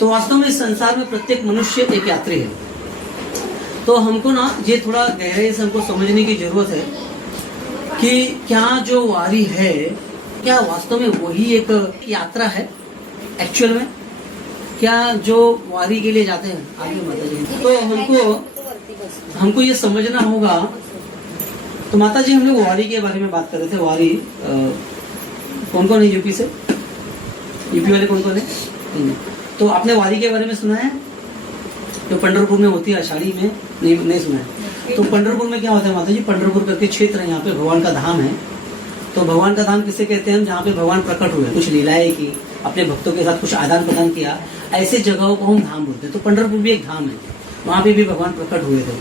तो वास्तव में इस संसार में प्रत्येक मनुष्य एक यात्री है। तो हमको ना ये थोड़ा गहराई से हमको समझने की जरूरत है कि क्या जो वारी है, क्या वास्तव में वही एक यात्रा है एक्चुअल में? क्या जो वारी के लिए जाते हैं आगे माता जी, तो हमको ये समझना होगा। तो माता जी, हम लोग वारी के बारे में बात कर रहे थे। वारी कौन कौन है यूपी से? यूपी वाले कौन कौन है? तो आपने वारी के बारे में सुना है? जो पंढरपुर में होती है आषाढ़ी में, नहीं सुना है? तो पंढरपुर में क्या होता है माता जी? पंढरपुर करके क्षेत्र है, यहाँ पे भगवान का धाम है। तो भगवान का धाम किसे कहते हैं? जहाँ पे भगवान प्रकट हुए, कुछ लीलाएं की, अपने भक्तों के साथ कुछ आदान प्रदान किया, ऐसे जगहों को हम धाम बोलते हैं। तो पंढरपुर भी एक धाम है, वहाँ पे भी भगवान प्रकट हुए थे।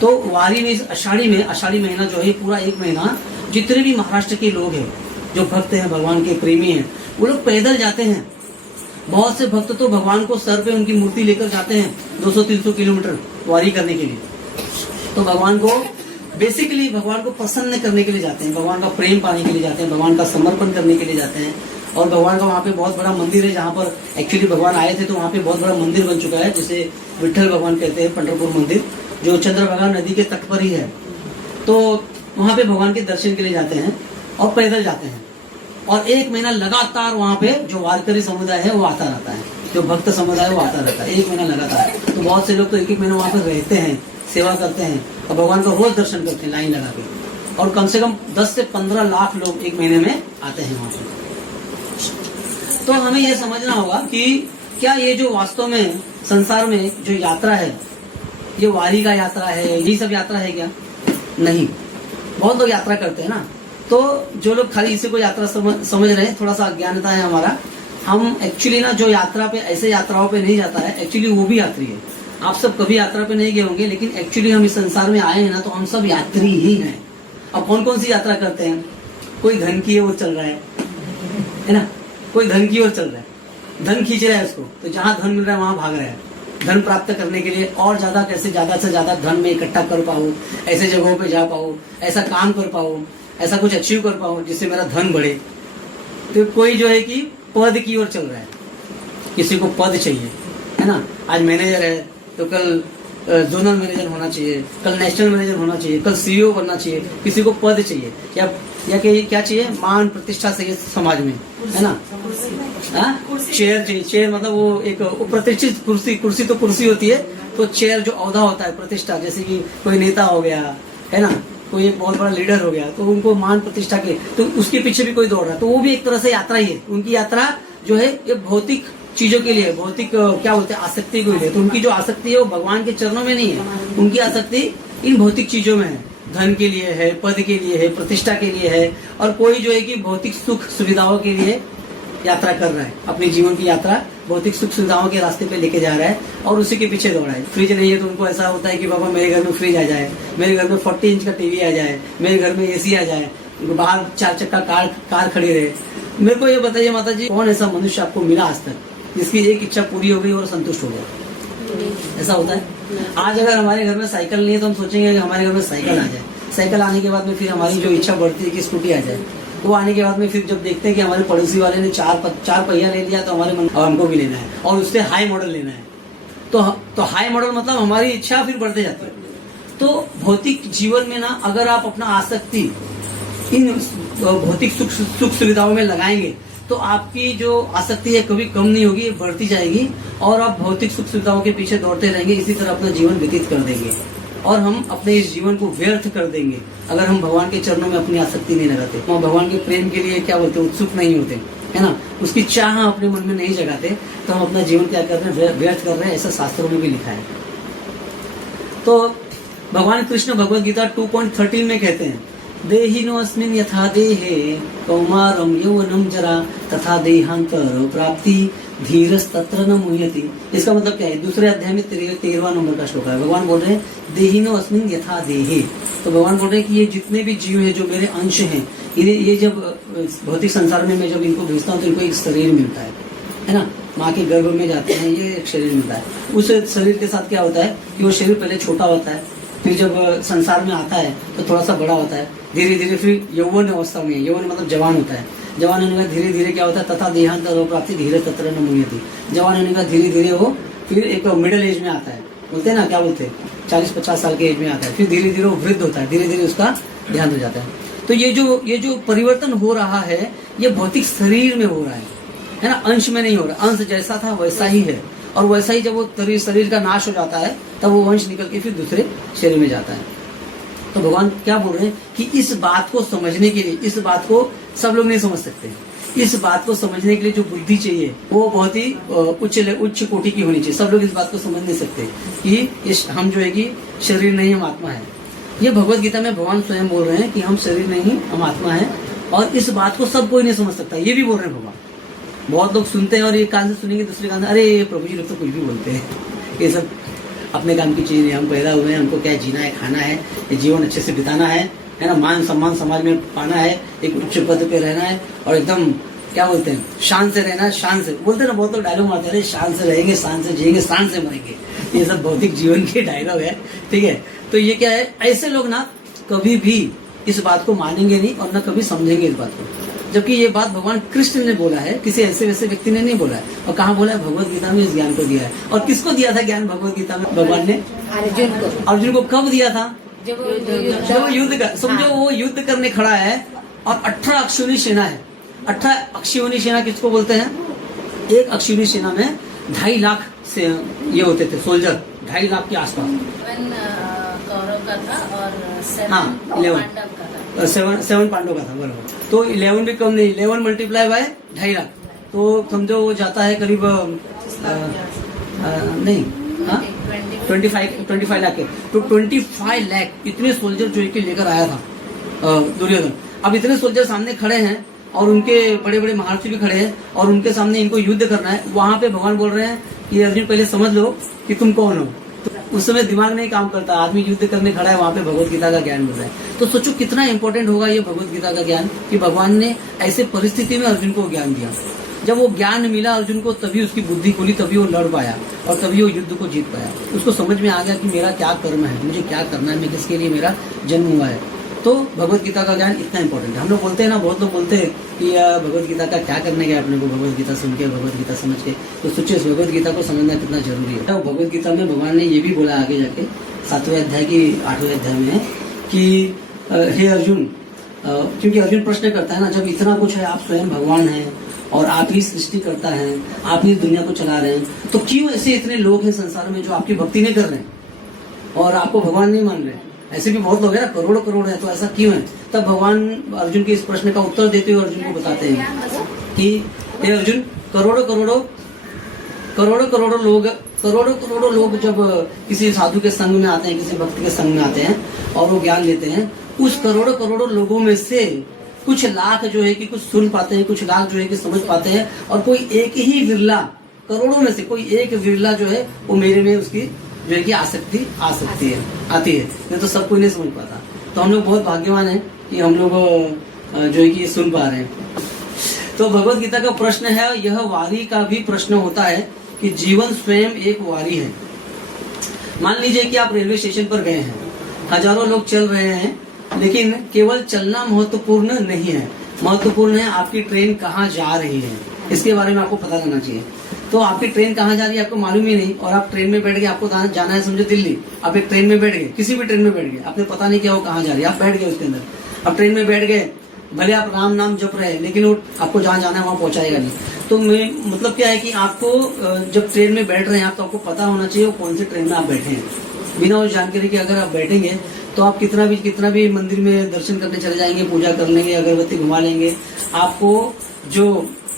तो वारी में आषाढ़ी महीना जो है, पूरा एक महीना जितने भी महाराष्ट्र के लोग हैं, जो भक्त हैं, भगवान के प्रेमी हैं, वो लोग पैदल जाते हैं। बहुत से भक्त तो भगवान को सर पे उनकी मूर्ति लेकर जाते हैं 200-300 किलोमीटर वारी करने के लिए। तो भगवान को बेसिकली भगवान को प्रसन्न करने के लिए जाते हैं, भगवान का प्रेम पाने के लिए जाते हैं, भगवान का समर्पण करने के लिए जाते हैं। और भगवान का वहाँ पे बहुत बड़ा मंदिर है, जहाँ पर एक्चुअली भगवान आए थे। तो वहाँ पे बहुत बड़ा मंदिर बन चुका है, जिसे विठल भगवान कहते हैं, पंढरपुर मंदिर, जो चंद्रभागा नदी के तट पर ही है। तो वहाँ पे भगवान के दर्शन के लिए जाते हैं और पैदल जाते हैं। और एक महीना लगातार वहाँ पे जो वारकरी समुदाय है वो आता रहता है, जो भक्त समुदाय है वो आता रहता है, एक महीना लगातार। तो बहुत से लोग तो एक महीना वहाँ पर रहते हैं, सेवा करते हैं और भगवान का रोज दर्शन करते हैं लाइन लगा के। और कम से कम 10 से 15 लाख लोग एक महीने में आते हैं वहाँ पे। तो हमें यह समझना होगा कि क्या ये जो वास्तव में संसार में जो यात्रा है, ये वारी का यात्रा है, यही सब यात्रा है क्या? नहीं। बहुत लोग यात्रा करते हैं ना। तो जो लोग खाली इसी को यात्रा समझ रहे हैं, थोड़ा सा अज्ञानता है हमारा। हम एक्चुअली ना जो यात्रा पे, ऐसे यात्राओं पे नहीं जाता है, एक्चुअली वो भी यात्री है। आप सब कभी यात्रा पे नहीं गए होंगे, लेकिन एक्चुअली हम इस संसार में आए हैं ना, तो हम सब यात्री ही हैं। अब कौन कौन सी यात्रा करते हैं? कोई धन की ओर चल रहा है ना, कोई धन की ओर चल रहा है, धन खींच रहा है उसको। तो जहां धन मिल रहा है वहां भाग रहा है, धन प्राप्त करने के लिए। और ज्यादा कैसे ज्यादा से ज्यादा धन में इकट्ठा कर पाऊं, ऐसे जगहों पे जा पाऊं, ऐसा काम कर पाऊं, ऐसा कुछ अचीव कर पाऊं जिससे मेरा धन बढ़े। तो कोई जो है कि पद की ओर चल रहा है, किसी को पद चाहिए, है ना। आज मैनेजर है तो कल जोनल मैनेजर होना चाहिए, कल नेशनल मैनेजर होना चाहिए, कल सीईओ बनना चाहिए। किसी को पद चाहिए या क्या चाहिए? मान प्रतिष्ठा चाहिए समाज में, है ना। चेयर चाहिए। चेयर मतलब वो एक प्रतिष्ठित कुर्सी तो कुर्सी होती है। तो चेयर जो औहदा होता है, प्रतिष्ठा, जैसे कि कोई नेता हो गया, है ना, कोई एक बहुत बड़ा लीडर हो गया, तो उनको मान प्रतिष्ठा के, तो उसके पीछे भी कोई दौड़ रहा है। तो वो भी एक तरह से यात्रा ही है। उनकी यात्रा जो है ये भौतिक चीजों के लिए, भौतिक क्या बोलते हैं, आसक्ति को लिए। तो उनकी जो आसक्ति है वो भगवान के चरणों में नहीं है, उनकी आसक्ति इन भौतिक चीजों में है। धन के लिए है, पद के लिए है, प्रतिष्ठा के लिए है। और कोई जो है कि भौतिक सुख सुविधाओं के लिए यात्रा कर रहा है, अपनी जीवन की यात्रा भौतिक सुख सुविधाओं के रास्ते पे लेके जा रहा है और उसी के पीछे दौड़ा है। फ्रिज नहीं है तो उनको ऐसा होता है कि बाबा मेरे घर में फ्रिज आ जाए, मेरे घर में 40 इंच का टीवी आ जाए, मेरे घर में एसी आ जाए, बाहर 4 चक्का कार खड़ी रहे। मेरे को ये बताइए माता जी, कौन ऐसा मनुष्य आपको मिला आज तक जिसकी एक इच्छा पूरी हो गई और संतुष्ट हो गया? ऐसा होता है? आज अगर हमारे घर में साइकिल नहीं है तो हम सोचेंगे कि हमारे घर में साइकिल आ जाए। साइकिल आने के बाद में फिर हमारी जो इच्छा बढ़ती है कि स्कूटी आ जाए। वो आने के बाद में फिर जब देखते हैं कि हमारे पड़ोसी वाले ने चार पहिया ले लिया, तो हमारे मन हमको भी लेना है और उससे हाई मॉडल लेना है। तो हाई मॉडल मतलब हमारी इच्छा फिर बढ़ते जाती है। तो भौतिक जीवन में ना अगर आप अपना आसक्ति इन भौतिक सुख सुविधाओं में लगाएंगे तो आपकी जो आसक्ति है कभी कम नहीं होगी, बढ़ती जाएगी और आप भौतिक सुख सुविधाओं के पीछे दौड़ते रहेंगे। इसी तरह अपना जीवन व्यतीत कर देंगे और हम अपने इस जीवन को व्यर्थ कर देंगे अगर हम भगवान के चरणों में अपनी आसक्ति नहीं लगाते। तो भगवान के प्रेम के लिए क्या बोलते, उत्सुक नहीं होते, है ना, उसकी चाह अपने मन में नहीं जगाते, तो हम अपना जीवन क्या कर रहे हैं, व्यर्थ कर रहे हैं। ऐसा शास्त्रों में भी लिखा है। तो भगवान कृष्ण भगवद गीता 2.13 में कहते हैं, देहिनो अस्मिन् यथा देहे कौमारम यौवनम जरा तथा देहांतर प्राप्ति धीरस तत्र न मुह्यति। इसका मतलब क्या है? दूसरे अध्याय में 13वां नंबर का श्लोक है। भगवान बोल रहे हैं देहिनो अस्मिन् यथा देहे। तो भगवान बोल रहे हैं कि ये जितने भी जीव हैं जो मेरे अंश हैं, ये जब भौतिक संसार में मैं जब इनको भेजता हूँ तो इनको एक शरीर मिलता है ना। माँ के गर्भ में जाते हैं, ये एक शरीर मिलता है। उस शरीर के साथ क्या होता है कि वो शरीर पहले छोटा होता है, फिर जब संसार में आता है तो थोड़ा सा बड़ा होता है, धीरे धीरे फिर यौवन अवस्था में, यौवन मतलब जवान होता है, जवान होने का धीरे धीरे क्या होता है, तथा देहांत प्राप्ति धीरे तत्र न मुह्यति। जवान होने का धीरे धीरे वो फिर एक मिडिल एज में आता है, बोलते हैं ना, क्या बोलते हैं, 40-50 साल के एज में आता है, फिर धीरे धीरे वो वृद्ध होता है, धीरे धीरे उसका देहांत हो जाता है। तो ये जो परिवर्तन हो रहा है, ये भौतिक शरीर में हो रहा है ना, अंश में नहीं हो रहा। अंश जैसा था वैसा ही है, और वैसा ही जब वो शरीर का नाश हो जाता है तब वो अंश निकल के फिर दूसरे शरीर में जाता है। तो भगवान क्या बोल रहे हैं कि इस बात को समझने के लिए, इस बात को सब लोग नहीं समझ सकते, इस बात को समझने के लिए जो बुद्धि चाहिए वो बहुत ही उच्च कोटि की होनी चाहिए। सब लोग इस बात को समझ नहीं सकते कि हम जो है कि शरीर नहीं, हम आत्मा है। ये भगवत गीता में भगवान स्वयं बोल रहे हैं कि हम शरीर नहीं, हम आत्मा है, और इस बात को सब कोई नहीं समझ सकता, ये भी बोल रहे हैं भगवान। बहुत लोग सुनते हैं और एक कान से सुनेंगे, दूसरे कान से अरे प्रभु जी लोग तो कुछ भी बोलते हैं, ये सब अपने काम की चीज नहीं। हम पैदा हुए हैं, हमको क्या जीना है, खाना है, ये जीवन अच्छे से बिताना है ना, मान सम्मान समाज में पाना है, एक उच्च पद पे रहना है, और एकदम क्या बोलते हैं, शान से रहना है, शान से बोलते हैं ना, बहुत लोग डायलॉग मारते हैं, शान से रहेंगे, शान से जिएंगे, शान से मरेंगे। ये सब भौतिक जीवन के डायलॉग है, ठीक है। तो ये क्या है, ऐसे लोग ना कभी भी इस बात को मानेंगे नहीं और न कभी समझेंगे इस बात को, जबकि ये बात भगवान कृष्ण ने बोला है, किसी ऐसे वैसे व्यक्ति ने नहीं बोला है। और कहाँ बोला है, भगवत गीता में इस ज्ञान को दिया है। और किसको दिया था ज्ञान भगवत गीता में? भगवान ने अर्जुन को कब दिया था? जब वो युद्ध कर, समझो वो युद्ध करने खड़ा है और 18 अक्षौणी सेना है। 18 अक्षौणी सेना किसको बोलते हैं? एक अक्षौणी सेना में 2.5 लाख से ये होते थे सोल्जर, 2.5 लाख के आसपास। कौरव का था और 7 पांडव का था, बराबर। तो 11 भी कम नहीं, 11 मल्टीप्लाई बाय 2.5 लाख, तो समझो वो जाता है करीब नहीं 25 लाख के। तो 25 लाख इतने सोल्जर जो है लेकर आया था दुर्योधन। अब इतने सोल्जर सामने खड़े हैं और उनके बड़े बड़े महारथी भी खड़े हैं और उनके सामने इनको युद्ध करना है। वहां पे भगवान बोल रहे हैं कि अर्जुन पहले समझ लो कि तुम कौन हो। तो उस समय दिमाग नहीं काम करता, आदमी युद्ध करने खड़ा है, वहां पे भगवत गीता का ज्ञान मिल रहा है। तो सोचो कितना इंपॉर्टेंट होगा ये भगवत गीता का ज्ञान, कि भगवान ने ऐसे परिस्थिति में अर्जुन को ज्ञान दिया। जब वो ज्ञान मिला अर्जुन को, तभी उसकी बुद्धि खुली, तभी वो लड़ पाया और तभी वो युद्ध को जीत पाया। उसको समझ में आ गया कि मेरा क्या कर्म है, मुझे क्या करना है, मैं किसके लिए मेरा जन्म हुआ है। तो भगवत गीता का ज्ञान इतना इंपॉर्टेंट है। हम लोग बोलते हैं ना, बहुत लोग बोलते हैं कि भगवत गीता का क्या करने गया अपने को, भगवत गीता सुन के, भगवत गीता समझ के। तो सोचिए भगवत गीता को समझना कितना जरूरी है। तो भगवत गीता में भगवान ने ये भी बोला आगे जाके 7वें अध्याय की 8वें अध्याय में कि हे अर्जुन, क्योंकि अर्जुन प्रश्न करता है ना, जब इतना कुछ है, आप स्वयं भगवान हैं और आप ही सृष्टि करता है, आप ही दुनिया को चला रहे हैं, तो क्यों ऐसे इतने लोग हैं संसार में जो आपकी भक्ति नहीं कर रहे हैं और आपको भगवान नहीं मान रहे? ऐसे भी बहुत लोग हैं ना, करोड़ों करोड़ है, तो ऐसा क्यों है? तब भगवान अर्जुन के इस प्रश्न का उत्तर देते हुए अर्जुन को बताते हैं कि हे अर्जुन, करोड़ों करोड़ों लोग जब किसी साधु के संग में आते हैं, किसी भक्त के संग में आते हैं और वो ज्ञान लेते हैं, उस करोड़ों लोगों में से कुछ लाख जो है कि कुछ सुन पाते हैं, कुछ लाख जो है कि समझ पाते हैं, और कोई एक ही विरला, करोड़ों में से कोई एक विरला जो है वो मेरे में उसकी जो है कि आती है, नहीं तो सब कोई नहीं समझ पाता। तो हम लोग बहुत भाग्यवान हैं कि हम लोग जो है कि सुन पा रहे हैं। तो भगवत गीता का प्रश्न है, यह वारी का भी प्रश्न होता है कि जीवन स्वयं एक वारी है। मान लीजिए कि आप रेलवे स्टेशन पर गए हैं, हजारों लोग चल रहे हैं, लेकिन केवल चलना महत्वपूर्ण नहीं है, महत्वपूर्ण है आपकी ट्रेन कहाँ जा रही है। इसके बारे में आपको पता रहना चाहिए। तो आपकी ट्रेन कहाँ जा रही है आपको मालूम ही नहीं, और आप ट्रेन में बैठ गए, आपको जाना है समझो दिल्ली, आप एक ट्रेन में बैठ गए, किसी भी ट्रेन में बैठ गए, आपने पता नहीं क्या वो कहाँ जा रही है, आप बैठ गए उसके अंदर। अब ट्रेन में बैठ गए, भले आप राम नाम जप रहे हैं, लेकिन वो आपको जहाँ जाना है वहाँ पहुंचाएगा नहीं। तो मतलब क्या है कि आपको जब ट्रेन में बैठ रहे हैं आप, तो आपको पता होना चाहिए वो कौन सी ट्रेन में आप बैठे हैं। बिना उस जानकारी के अगर आप बैठेंगे तो आप कितना भी मंदिर में दर्शन करने चले जाएंगे, पूजा कर लेंगे, अगरबत्ती घुमा लेंगे, आपको जो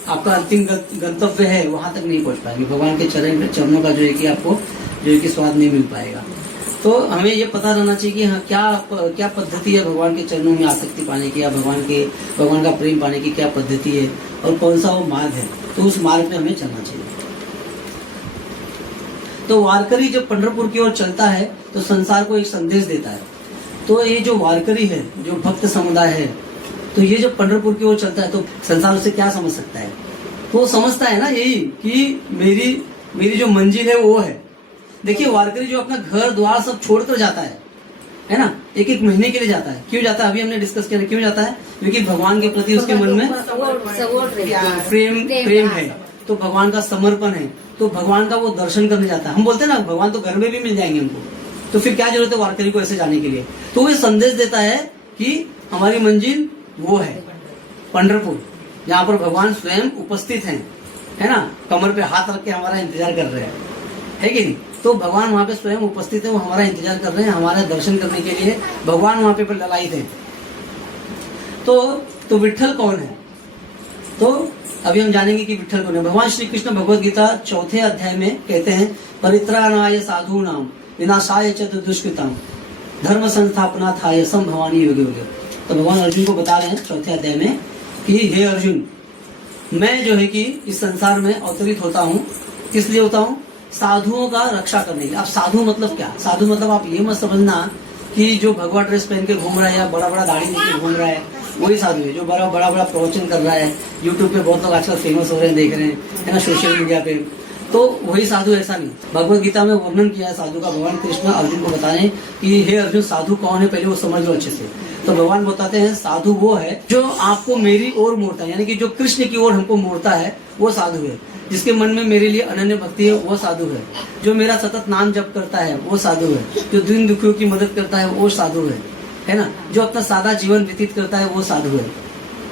आपका अंतिम गंतव्य है वहां तक नहीं पहुंच पाएंगे। भगवान के चरणों का जो है कि आपको जो है कि स्वाद नहीं मिल पाएगा। तो हमें ये पता रहना चाहिए कि हाँ क्या पद्धति है भगवान के चरणों में आसक्ति पाने की, या भगवान का प्रेम पाने की क्या पद्धति है, और कौन सा वो मार्ग है। तो उस मार्ग पे हमें चलना चाहिए। तो वारकरी जब पंढरपुर की ओर चलता है तो संसार को एक संदेश देता है। तो ये जो वारकरी है, जो भक्त समुदाय है, तो ये जब पंढरपुर की ओर चलता है तो संसार उसे क्या समझ सकता है? तो वो समझता है ना यही कि मेरी जो मंजिल है वो है। देखिए वारकरी जो अपना घर द्वार सब छोड़कर जाता है है ना, एक एक महीने के लिए जाता है। क्यों जाता है अभी हमने डिस्कस किया, क्यों जाता है, क्योंकि भगवान के प्रति उसके मन में प्रेम है, तो भगवान का समर्पण है, तो भगवान का वो दर्शन करने जाता है। हम बोलते हैं ना भगवान तो घर में भी मिल जाएंगे हमको, तो फिर क्या जरूरत है वारकरी को ऐसे जाने के लिए। तो वो संदेश देता है कि हमारी मंजिल वो है पंढरपुर, जहाँ पर भगवान स्वयं उपस्थित हैं, है ना, कमर पे हाथ रख के हमारा इंतजार कर रहे हैं, है कि नहीं। तो भगवान वहाँ पे स्वयं उपस्थित है, वो हमारा इंतजार कर रहे हैं, हमारा दर्शन करने के लिए भगवान वहाँ पे ललायित है। तो विठल कौन है, तो अभी हम जानेंगे कि विठल कौन है। भगवान श्री कृष्ण भगवद गीता 4 अध्याय में कहते हैं, परित्राणाय साधूनाम विनाशाय च दुष्कृताम धर्म संस्थापनार्थाय संभवानी योगे योगे। तो भगवान अर्जुन को बता रहे हैं 4 अध्याय में कि हे अर्जुन, मैं जो है कि इस संसार में अवतरित होता हूँ, किस लिए होता हूँ, साधुओं का रक्षा करने के लिए। अब साधु मतलब क्या, साधु मतलब आप ये मत समझना कि जो भगवा ड्रेस पहन के घूम रहा है या बड़ा बड़ा दाढ़ी लेके घूम रहा है वही साधु है, जो बड़ा बड़ा प्रवचन कर रहा है। यूट्यूब पे बहुत लोग आजकल फेमस हो रहे हैं, देख रहे हैं, है ना, सोशल मीडिया पे, तो वही साधु ऐसा नहीं। भगवत गीता में वर्णन किया है साधु का। भगवान कृष्ण अर्जुन को बता रहे हैं कि हे अर्जुन, साधु कौन है पहले वो समझ लो अच्छे से। तो भगवान बताते हैं साधु वो है जो आपको मेरी ओर मोड़ता है, यानी कि जो कृष्ण की ओर हमको मोड़ता है वो साधु है। जिसके मन में मेरे लिए अनन्य भक्ति है वो साधु है। जो मेरा सतत नाम जप करता है वो साधु है। जो दीन दुखियों की मदद करता है वो साधु है ना। जो अपना सादा जीवन व्यतीत करता है वो साधु है।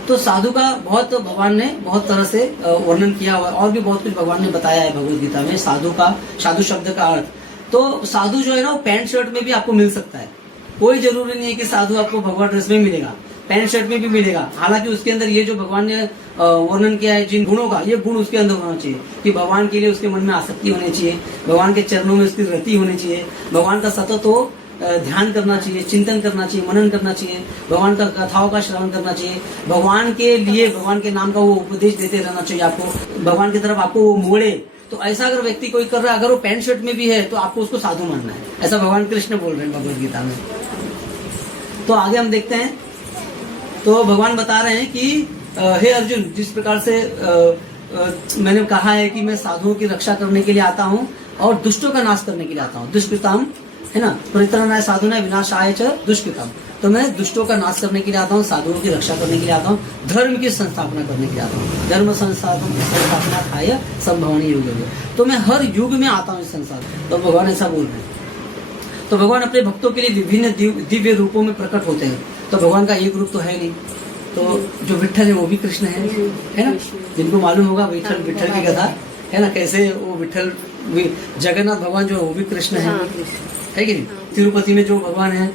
तो साधु का बहुत भगवान ने बहुत तरह से वर्णन किया हुआ है, और भी बहुत कुछ भगवान ने बताया है भगवत गीता में साधु का, साधु शब्द का अर्थ। तो साधु जो है ना वो पैंट शर्ट में भी आपको मिल सकता है, कोई जरूरी नहीं है कि साधु आपको भगवा ड्रेस में मिलेगा, पैंट शर्ट में भी मिलेगा। हालांकि उसके अंदर ये जो भगवान ने वर्णन किया है जिन गुणों का, ये गुण उसके अंदर होना चाहिए कि भगवान के लिए उसके मन में आसक्ति होनी चाहिए, भगवान के चरणों में उसकी रति होनी चाहिए, भगवान का सतत वो ध्यान करना चाहिए, चिंतन करना चाहिए, मनन करना चाहिए, भगवान का कथाओं का श्रवण करना चाहिए, भगवान के लिए भगवान के नाम का वो उपदेश देते रहना चाहिए आपको, भगवान की तरफ आपको वो मोड़े। तो ऐसा अगर व्यक्ति कोई कर रहा है, अगर वो पैंट शर्ट में भी है तो आपको उसको साधु मानना है, ऐसा भगवान कृष्ण बोल रहे हैं भगवद गीता में। तो आगे हम देखते हैं। तो भगवान बता रहे हैं कि हे अर्जुन, जिस प्रकार से मैंने कहा है कि मैं साधुओं की रक्षा करने के लिए आता हूँ और दुष्टों का नाश करने के लिए आता हूँ, दुष्कृताम, है ना, परित्राणाय साधूनाय विनाशाय च दुष्कृताम। तो मैं दुष्टों का नाश करने के लिए आता हूँ, साधुओं की रक्षा करने के लिए आता हूँ, धर्म की संस्थापना करने के लिए आता हूँ, धर्म संस्थापना खाय संभवानी युग। तो मैं हर युग में आता हूँ इस संसार। तो भगवान ऐसा बोल रहे हैं। तो भगवान अपने भक्तों के लिए विभिन्न दिव्य रूपों में प्रकट होते हैं। तो भगवान का एक रूप तो है नहीं, तो जो विठल है वो भी कृष्ण है ना। जिनको मालूम होगा विठल की कथा, है ना, कैसे वो विठल जगन्नाथ भगवान जो है वो भी कृष्ण है कि नहीं। तिरुपति में जो भगवान है,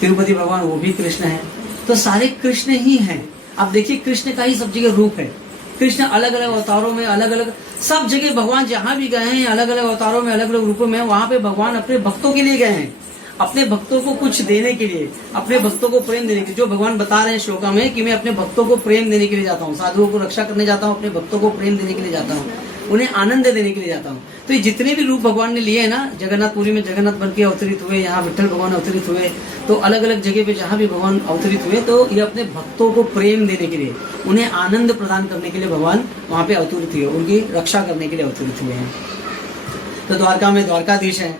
तिरुपति भगवान वो भी कृष्ण है। तो सारे कृष्ण ही हैं। आप देखिए कृष्ण का ही सब जगह रूप है। कृष्ण अलग अलग अवतारों में, अलग अलग सब जगह भगवान जहाँ भी गए हैं, अलग अलग अवतारों में, अलग अलग रूपों में, वहाँ पे भगवान अपने भक्तों के लिए गए हैं, अपने भक्तों को कुछ देने के लिए, अपने भक्तों को प्रेम देने के लिए। जो भगवान बता रहे हैं श्लोका में कि मैं अपने भक्तों को प्रेम देने के लिए जाता हूँ, साधुओं को रक्षा करने जाता हूँ, अपने भक्तों को प्रेम देने के लिए जाता हूँ, उन्हें आनंद देने के लिए जाता हूँ। तो ये जितने भी रूप भगवान ने लिए हैं ना, जगन्नाथपुरी में जगन्नाथ बन के अवतरित हुए, यहाँ विठल भगवान अवतरित हुए, तो अलग अलग जगह पे जहाँ भी भगवान अवतरित हुए, तो ये अपने भक्तों को प्रेम देने के लिए, उन्हें आनंद प्रदान करने के लिए भगवान वहाँ पे अवतरित हुए, उनकी रक्षा करने के लिए अवतरित हुए हैं। तो द्वारका में द्वारकाधीश है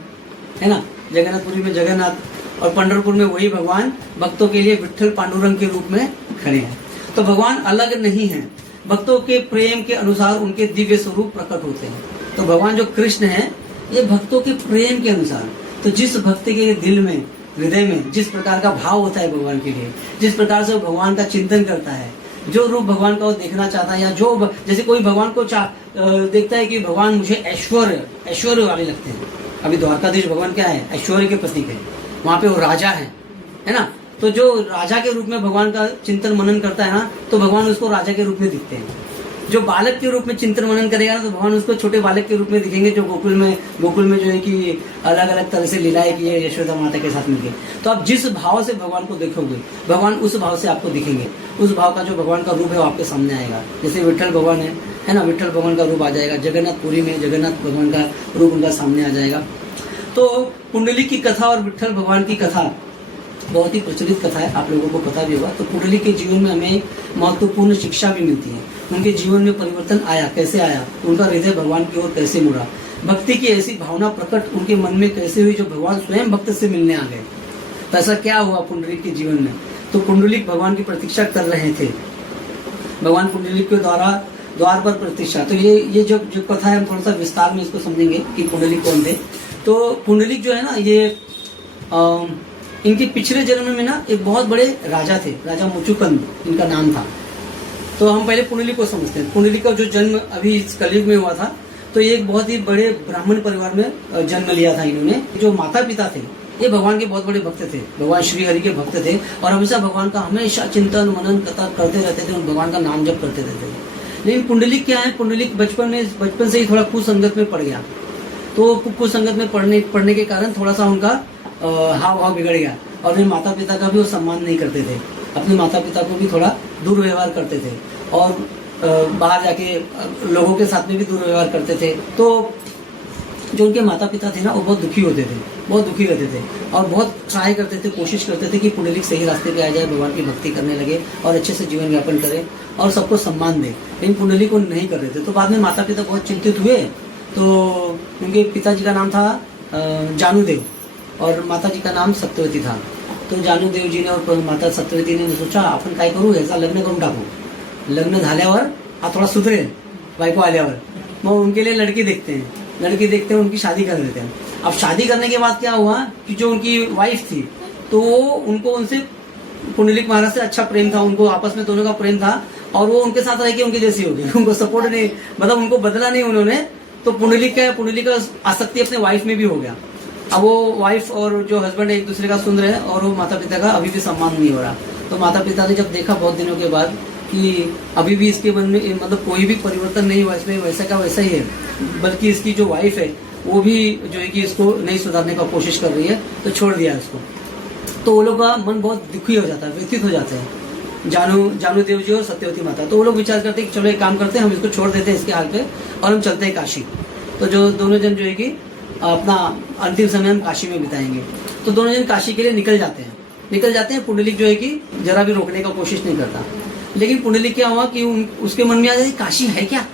ना, जगन्नाथपुरी में जगन्नाथ, और पंढरपुर में वही भगवान भक्तों के लिए विठल पांडुरंग के रूप में खड़े हैं। तो भगवान अलग नहीं है, भक्तों के प्रेम के अनुसार उनके दिव्य स्वरूप प्रकट होते हैं। तो भगवान जो कृष्ण है ये भक्तों के प्रेम के अनुसार, तो जिस भक्त के दिल में, हृदय में जिस प्रकार का भाव होता है भगवान के लिए, जिस प्रकार से वो भगवान का चिंतन करता है, जो रूप भगवान का वो देखना चाहता है, या जो जैसे कोई भगवान को देखता है कि भगवान मुझे ऐश्वर्य वाले लगते हैं। अभी द्वारकाधीश भगवान क्या है, ऐश्वर्य के प्रतीक है, वहाँ पे वो राजा है ना। तो जो राजा के रूप में भगवान का चिंतन मनन करता है ना, तो भगवान उसको राजा के रूप में दिखते हैं। जो बालक के रूप में चिंतन मनन करेगा ना, तो भगवान उसको छोटे बालक के रूप में दिखेंगे, जो गोकुल में जो है कि अलग अलग तरह से लीलाएं की है यशोदा माता के साथ मिलकर। तो आप जिस भाव से भगवान को देखोगे, भगवान उस भाव से आपको दिखेंगे, उस भाव का जो भगवान का रूप है वो आपके सामने आएगा। जैसे विठल भगवान है ना, विठल भगवान का रूप आ जाएगा, जगन्नाथपुरी में जगन्नाथ भगवान का रूप उनका सामने आ जाएगा। तो कुंडली की कथा और विठल भगवान की कथा बहुत ही प्रचलित कथा है, आप लोगों को पता भी होगा। तो कुंडली के जीवन में हमें महत्वपूर्ण शिक्षा भी मिलती है। उनके जीवन में परिवर्तन आया, कैसे आया, उनका हृदय भगवान की ओर कैसे मुड़ा, भक्ति की ऐसी भावना प्रकट उनके मन में कैसे हुई जो भगवान स्वयं भक्त से मिलने आ गए। तो ऐसा क्या हुआ पुंडलिक के जीवन में? तो पुंडलिक भगवान की प्रतीक्षा कर रहे थे, भगवान पुंडलिक के द्वार पर प्रतीक्षा। तो ये जो कथा है हम थोड़ा सा विस्तार में इसको समझेंगे कि पुंडलिक कौन थे। तो पुंडलिक जो है ना, ये इनके पिछले जन्म में ना एक बहुत बड़े राजा थे, राजा मुचुकुंद इनका नाम था। तो हम पहले पुंडलिक को समझते हैं। पुंडलिक का जो जन्म अभी इस कलयुग में हुआ था, तो ये एक बहुत ही बड़े ब्राह्मण परिवार में जन्म लिया था इन्होंने। जो माता पिता थे ये भगवान के बहुत बड़े भक्त थे, भगवान श्री हरि के भक्त थे और हमेशा भगवान का हमेशा चिंतन मनन कथा करते रहते थे और भगवान का नाम जप करते रहते थे। लेकिन पुंडलिक क्या है, पुंडलिक बचपन से ही थोड़ा कुसंगत में पड़ गया। तो कुसंगत में पढ़ने के कारण थोड़ा सा उनका हाव भाव बिगड़ गया और अपने माता पिता का भी वो सम्मान नहीं करते थे, अपने माता पिता को भी थोड़ा दुर्व्यवहार करते थे और बाहर जाके लोगों के साथ में भी दुर्व्यवहार करते थे। तो जो उनके माता पिता थे ना, वो बहुत दुखी होते थे, बहुत दुखी रहते थे और बहुत ट्राई करते थे, कोशिश करते थे कि पुंडलिक सही रास्ते पे आ जाए, भगवान की भक्ति करने लगे और अच्छे से जीवन यापन करे और सबको सम्मान दे। लेकिन पुंडलिक को नहीं कर रहे थे। तो बाद में माता पिता बहुत चिंतित हुए। तो उनके पिताजी का नाम था जानुदेव और माता जी का नाम सत्यवती था। तो जानुदेव जी ने और माता सत्यवती ने सोचा आपण काय करू, याचा लग्न करून टाकू, लग्न झाल्यावर हा थोड़ा सुधरेल, बायको आल्यावर मग उनके लिए लड़की देखते हैं, लड़की देखते हैं, उनकी शादी कर देते हैं। अब शादी करने के बाद क्या हुआ कि जो उनकी वाइफ थी तो उनको उनसे पुंडलिक महाराज से अच्छा प्रेम था, उनको आपस में दोनों का प्रेम था और वो उनके साथ रह के उनकी जैसी हो गई, उनको सपोर्ट नहीं, मतलब उनको बदला नहीं उन्होंने। तो पुंडलिक का आसक्ति अपने वाइफ में भी हो गया। अब वो वाइफ और जो हस्बैंड एक दूसरे का सुन रहे हैं और वो माता पिता का अभी भी सम्मान नहीं हो रहा। तो माता पिता ने जब देखा बहुत दिनों के बाद कि अभी भी इसके मन में मतलब कोई भी परिवर्तन नहीं हुआ, इसमें वैसा का वैसा ही है, बल्कि इसकी जो वाइफ है वो भी जो है कि इसको नहीं सुधारने का कोशिश कर रही है, तो छोड़ दिया इसको। तो वो लोग का मन बहुत दुखी हो जाता है, व्यथित हो जाते हैं, जानुदेव जी और सत्यवती माता। तो वो लोग विचार करते हैं कि चलो एक काम करते हैं, हम इसको छोड़ देते हैं इसके हाल पे और हम चलते हैं काशी। तो जो दोनों जन जो है कि अपना अंतिम समय हम काशी में बिताएंगे। तो दोनों जन काशी के लिए निकल जाते हैं। पुंडलिक जो है कि जरा भी रोकने का कोशिश नहीं करता। लेकिन पुंडलिक क्या हुआ कि उसके मन में आ जाए काशी है क्या,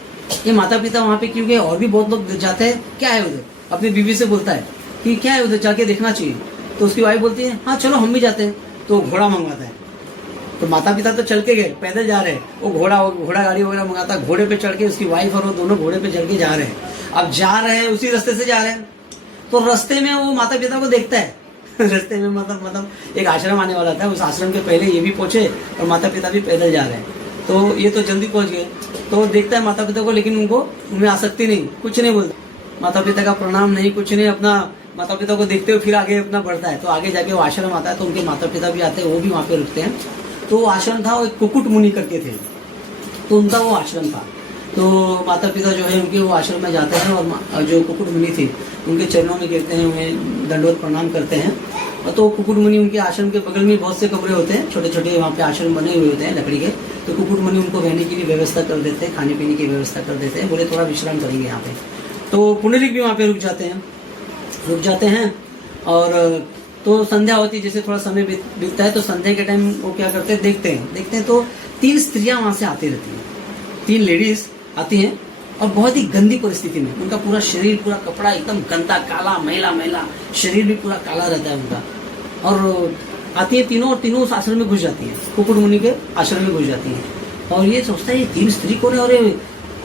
ये माता पिता वहां पे क्यों गए, और भी बहुत लोग जाते हैं, क्या है उधर। अपनी बीवी से बोलता है कि क्या है उधर, जाके देखना चाहिए। तो उसकी वाइफ बोलती है हाँ चलो हम भी जाते हैं। तो घोड़ा मंगवाता है। तो माता पिता तो चल के गए, पैदल जा रहे हैं, वो घोड़ा गाड़ी वगैरह मंगाता है, घोड़े पे चढ़ के उसकी वाइफ और वो दोनों घोड़े पे चढ़ के जा रहे हैं। अब जा रहे हैं उसी रास्ते से जा रहे हैं। तो रास्ते में वो माता पिता को देखता है रास्ते में मतलब एक आश्रम आने वाला था, उस आश्रम के पहले ये भी पहुंचे और माता पिता भी पैदल जा रहे हैं। तो ये तो जल्दी पहुंच गए। तो देखता है माता पिता को, लेकिन उनमें आसक्ति नहीं, कुछ नहीं बोलता, माता पिता का प्रणाम नहीं, कुछ नहीं, अपना माता पिता को देखते हुए फिर आगे अपना बढ़ता है। तो आगे जाके वो आश्रम आता है, तो उनके माता पिता भी आते हैं, वो भी वहां पे रुकते हैं। तो वो आश्रम था, वो एक कुकुट मुनि करके थे, तो उनका वो आश्रम था। तो माता पिता जो है उनके वो आश्रम में जाते हैं और जो कुकुट मुनि थी उनके चरणों में गिरते हैं, उन्हें दंडवत प्रणाम करते हैं। और तो कुकुट मुनि, उनके आश्रम के बगल में बहुत से कमरे होते हैं, छोटे छोटे वहाँ पे आश्रम बने हुए होते हैं लकड़ी के। तो कुकुट मुनि उनको रहने की भी व्यवस्था कर देते हैं, खाने पीने की व्यवस्था कर देते हैं, बोले थोड़ा विश्राम करेंगे यहाँ पे। तो पुंडलिक भी वहाँ पे रुक जाते हैं। और तो संध्या होती है, जैसे थोड़ा समय बीतता है तो संध्या के टाइम वो क्या करते हैं, देखते हैं तो 3 स्त्रियां वहां से आती रहती हैं, 3 लेडीज आती हैं और बहुत ही गंदी परिस्थिति में, उनका पूरा शरीर, पूरा कपड़ा एकदम गंदा, काला, मैला, शरीर भी पूरा काला रहता है उनका। और आती है तीनों, और तीनों उस आश्रम में घुस जाती है, कुकुट मुनि के आश्रम में घुस जाती है। और ये सोचता है ये 3 स्त्री कौन है और ये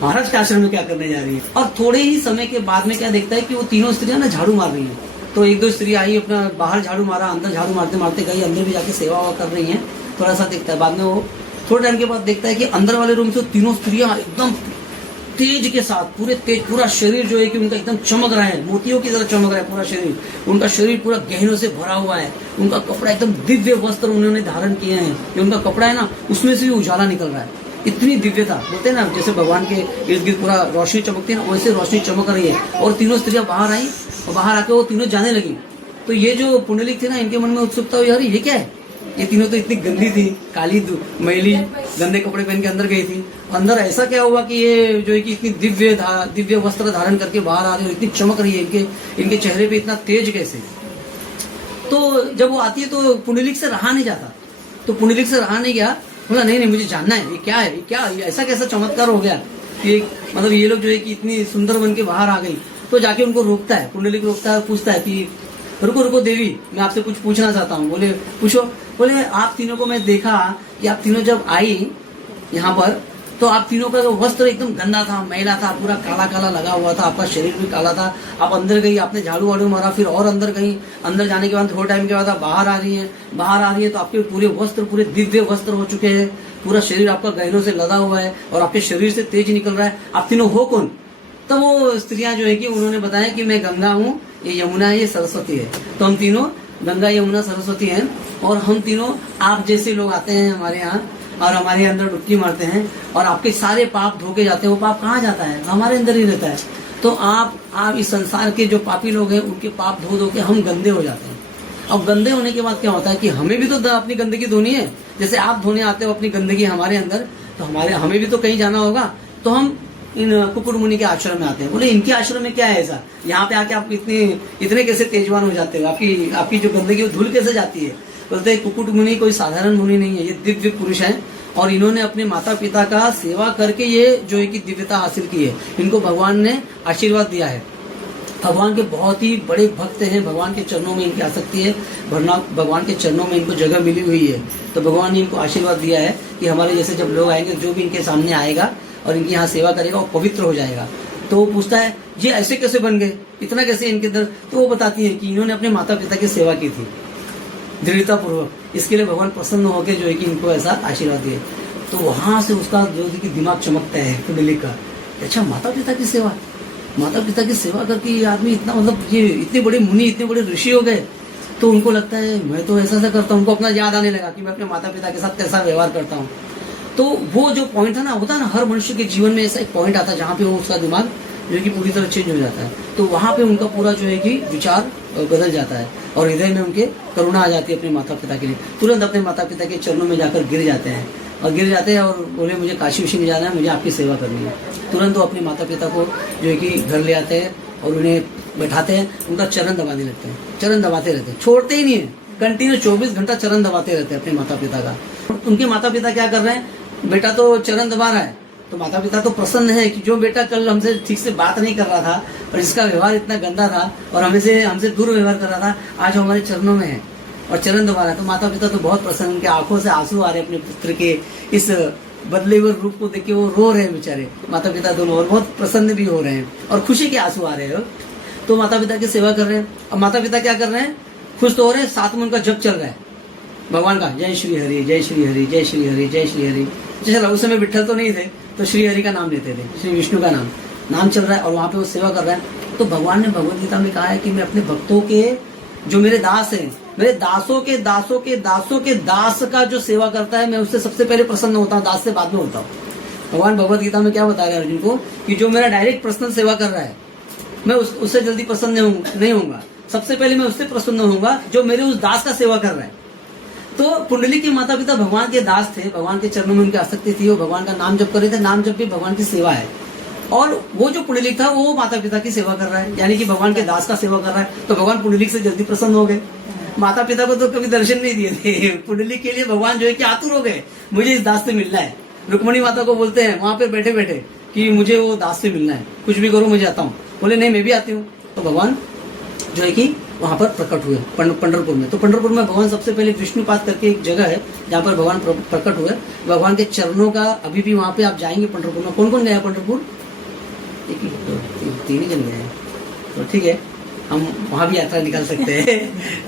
महाराज के आश्रम में क्या करने जा रही है। और थोड़े ही समय के बाद में क्या देखता है कि वो तीनों स्त्रियां ना झाड़ू मार रही हैं। तो 1-2 स्त्री आई, अपना बाहर झाड़ू मारा, अंदर झाड़ू मारते मारते गई, अंदर भी जाके सेवा कर रही हैं। थोड़ा सा देखता है, बाद में वो थोड़े टाइम के बाद देखता है कि अंदर वाले रूम से तीनों स्त्रियां एकदम तेज के साथ, पूरा शरीर जो है कि उनका एकदम चमक रहा है, मोतियों की तरह चमक रहा है पूरा शरीर। उनका शरीर पूरा गहनों से भरा हुआ है, उनका कपड़ा एकदम दिव्य वस्त्र उन्होंने धारण किए हैं, जो उनका कपड़ा है ना उसमें से भी उजाला निकल रहा है, इतनी दिव्यता। बोलते हैं ना जैसे भगवान के इर्द गिर्द पूरा रोशनी चमकती है ना, वैसे रोशनी चमक रही है। और तीनों स्त्रियां बाहर आई और बाहर आके वो तीनों जाने लगी। तो ये जो पुंडलिक थे ना, इनके मन में उत्सुकता हुई, अरे ये क्या है, ये तीनों तो इतनी गंदी थी, काली मैली गंदे कपड़े पहन के अंदर गई थी, अंदर ऐसा क्या हुआ कि ये जो है कि इतनी दिव्य वस्त्र धारण करके बाहर आ रही है, इतनी चमक रही है, इनके चेहरे पे इतना तेज कैसे। तो जब वो आती है तो पुंडलिक से रहा नहीं जाता, तो पुंडलिक से रहा नहीं गया, बोला नहीं मुझे जानना है, ये क्या है, ये क्या ऐसा कैसा चमत्कार हो गया कि मतलब ये लोग जो है कि इतनी सुंदर बन के बाहर आ गई। तो जाके उनको रोकता है, पुंडलिक रोकता है, पूछता है कि रुको रुको देवी, मैं आपसे कुछ पूछना चाहता हूँ। बोले पूछो। बोले आप तीनों को मैं देखा कि आप तीनों जब आई यहाँ पर तो आप तीनों का वस्त्र एकदम गंदा था, मैला था, पूरा काला काला लगा हुआ था, आपका शरीर भी काला था। आप अंदर गई, आपने झाड़ू वाड़ू मारा, फिर और अंदर गई, अंदर जाने के बाद थोड़े टाइम के बाद आप बाहर आ रही है तो आपके पूरे वस्त्र पूरे दिव्य वस्त्र हो चुके हैं, पूरा शरीर आपका गहनों से लदा हुआ है और आपके शरीर से तेज निकल रहा है। आप तीनों हो कौन? तब वो स्त्रियां जो है कि उन्होंने बताया कि मैं गंगा हूँ, ये यमुना है, ये सरस्वती है। तो हम तीनों गंगा यमुना सरस्वती हैं और हम तीनों आप जैसे लोग आते हैं हमारे यहाँ और हमारे अंदर डुबकी मारते हैं और आपके सारे पाप धो के जाते हैं। वो पाप कहाँ जाता है? हमारे अंदर ही रहता है। तो आप इस संसार के जो पापी लोग हैं उनके पाप धो धो के हम गंदे हो जाते हैं। अब गंदे होने के बाद क्या होता है कि हमें भी तो अपनी गंदगी धोनी है। जैसे आप धोने आते हो अपनी गंदगी हमारे अंदर, तो हमें भी तो कहीं जाना होगा। तो हम इन कुकुट मुनि के आश्रम में आते हैं। बोले इनके आश्रम में क्या है ऐसा? यहाँ पे आके आप इतने कैसे तेजवान हो जाते हो? आपकी जो गंदगी वो धुल कैसे जाती है? बोलते हैं कुकुट मुनि कोई साधारण मुनि नहीं है, ये दिव्य पुरुष है और इन्होंने अपने माता पिता का सेवा करके ये जो है कि दिव्यता हासिल की है। इनको भगवान ने आशीर्वाद दिया है। भगवान के बहुत ही बड़े भक्त हैं, भगवान के चरणों में इनकी आसक्ति है, भगवान के चरणों में इनको जगह मिली हुई है। तो भगवान ने इनको आशीर्वाद दिया है कि हमारे जैसे जब लोग आएंगे, जो भी इनके सामने आएगा और इनकी यहाँ सेवा करेगा वो पवित्र हो जाएगा। तो वो पूछता है ये ऐसे कैसे बन गए, इतना कैसे इनके अंदर? तो वो बताती है कि इन्होंने अपने माता पिता की सेवा की थी दृढ़ता पूर्वक, इसके लिए भगवान प्रसन्न होकर जो है कि इनको ऐसा आशीर्वाद दिए। तो वहां से उसका जो है कि दिमाग चमकता है कुंडली का। अच्छा, माता पिता की सेवा करके ये आदमी इतना, मतलब ये इतने बड़े मुनि, इतने बड़े ऋषि हो गए। तो उनको लगता है मैं तो ऐसा करता हूँ। उनको अपना याद आने लगा कि मैं अपने माता पिता के साथ कैसा व्यवहार करता हूँ। तो वो जो पॉइंट था ना, होता है ना हर मनुष्य के जीवन में ऐसा एक पॉइंट आता है जहाँ पे वो उसका दिमाग जो है कि पूरी तरह चेंज हो जाता है। तो वहां पे उनका पूरा जो है कि विचार बदल जाता है और हृदय में उनके करुणा आ जाती है अपने माता पिता के लिए। तुरंत अपने माता पिता के चरणों में जाकर गिर जाते हैं और बोले मुझे काशी उशी में जाना है, मुझे आपकी सेवा करनी है। तुरंत वो अपने माता पिता को जो है कि घर ले आते हैं और उन्हें बैठाते हैं, उनका चरण दबाने लगते हैं, चरण दबाते रहते हैं, छोड़ते ही नहीं है, कंटिन्यू 24 घंटा चरण दबाते रहते हैं अपने माता पिता का। उनके माता पिता क्या कर रहे हैं? बेटा तो चरण दबा रहा है, तो माता पिता तो प्रसन्न है कि जो बेटा कल हमसे ठीक से बात नहीं कर रहा था और इसका व्यवहार इतना गंदा था और हमसे दुर्व्यवहार कर रहा था, आज हमारे चरणों में है और चरण दबा रहा है। तो माता पिता तो बहुत प्रसन्न, उनके आंखों से आंसू आ रहे हैं अपने पुत्र के इस बदले हुए रूप को देख के वो रो रहे हैं बेचारे माता पिता दोनों, और बहुत प्रसन्न भी हो रहे हैं और खुशी के आंसू आ रहे हैं। तो माता पिता की सेवा कर रहे हैं। अब माता पिता क्या कर रहे हैं? खुश तो हो रहे हैं, साथ में उनका जप चल रहा है भगवान का, जय श्री हरि जय श्री हरि जय श्री हरि जय श्री हरि। जैसे उस समय विठ्ठल तो नहीं थे तो श्री हरि का नाम लेते थे, श्री विष्णु का नाम चल रहा है और वहां पे वो सेवा कर रहे हैं। तो भगवान ने भगवद गीता में कहा है कि मैं अपने भक्तों के, जो मेरे दास हैं, मेरे दासों के दासों के दासों के दास का जो सेवा करता है, मैं उससे सबसे पहले प्रसन्न होता हूँ, दास से बाद में होता हूँ। भगवान भगवद गीता में क्या बता रहे हैं अर्जुन को कि जो मेरा डायरेक्ट पर्सनल सेवा कर रहा है, मैं उससे जल्दी प्रसन्न नहीं होऊंगा, सबसे पहले मैं उससे प्रसन्न होऊंगा जो मेरे उस दास का सेवा कर रहा है। तो पुंडलिक के माता पिता भगवान के दास थे, भगवान के चरणों में उनकी आसक्ति थी, वो भगवान का नाम जप कर रहे थे। नाम जप भी भगवान की सेवा है और वो जो पुंडलिक था वो माता पिता की सेवा कर रहा है, यानी कि भगवान के दास का सेवा कर रहा है। तो भगवान पुंडलिक से जल्दी प्रसन्न हो गए। माता पिता को तो कभी दर्शन नहीं दिए थे, पुंडलिक के लिए भगवान जो है कि आतुर हो गए, मुझे इस दास से मिलना है। रुक्मणी माता को बोलते हैं वहां पे बैठे बैठे कि मुझे वो दास से मिलना है, कुछ भी करो मुझे आता हूँ। बोले नहीं मैं भी आती हूँ। तो भगवान जो है कि वहां पर प्रकट हुए पंढरपुर में। तो पंढरपुर में भगवान सबसे पहले विष्णुपाद करके एक जगह है जहाँ पर भगवान प्रकट हुए। भगवान के चरणों का अभी भी वहां पे आप जाएंगे पंढरपुर में। कौन कौन गया पंढरपुर? तीन ही जन गए हैं, तो ठीक है हम वहां भी यात्रा निकाल सकते हैं।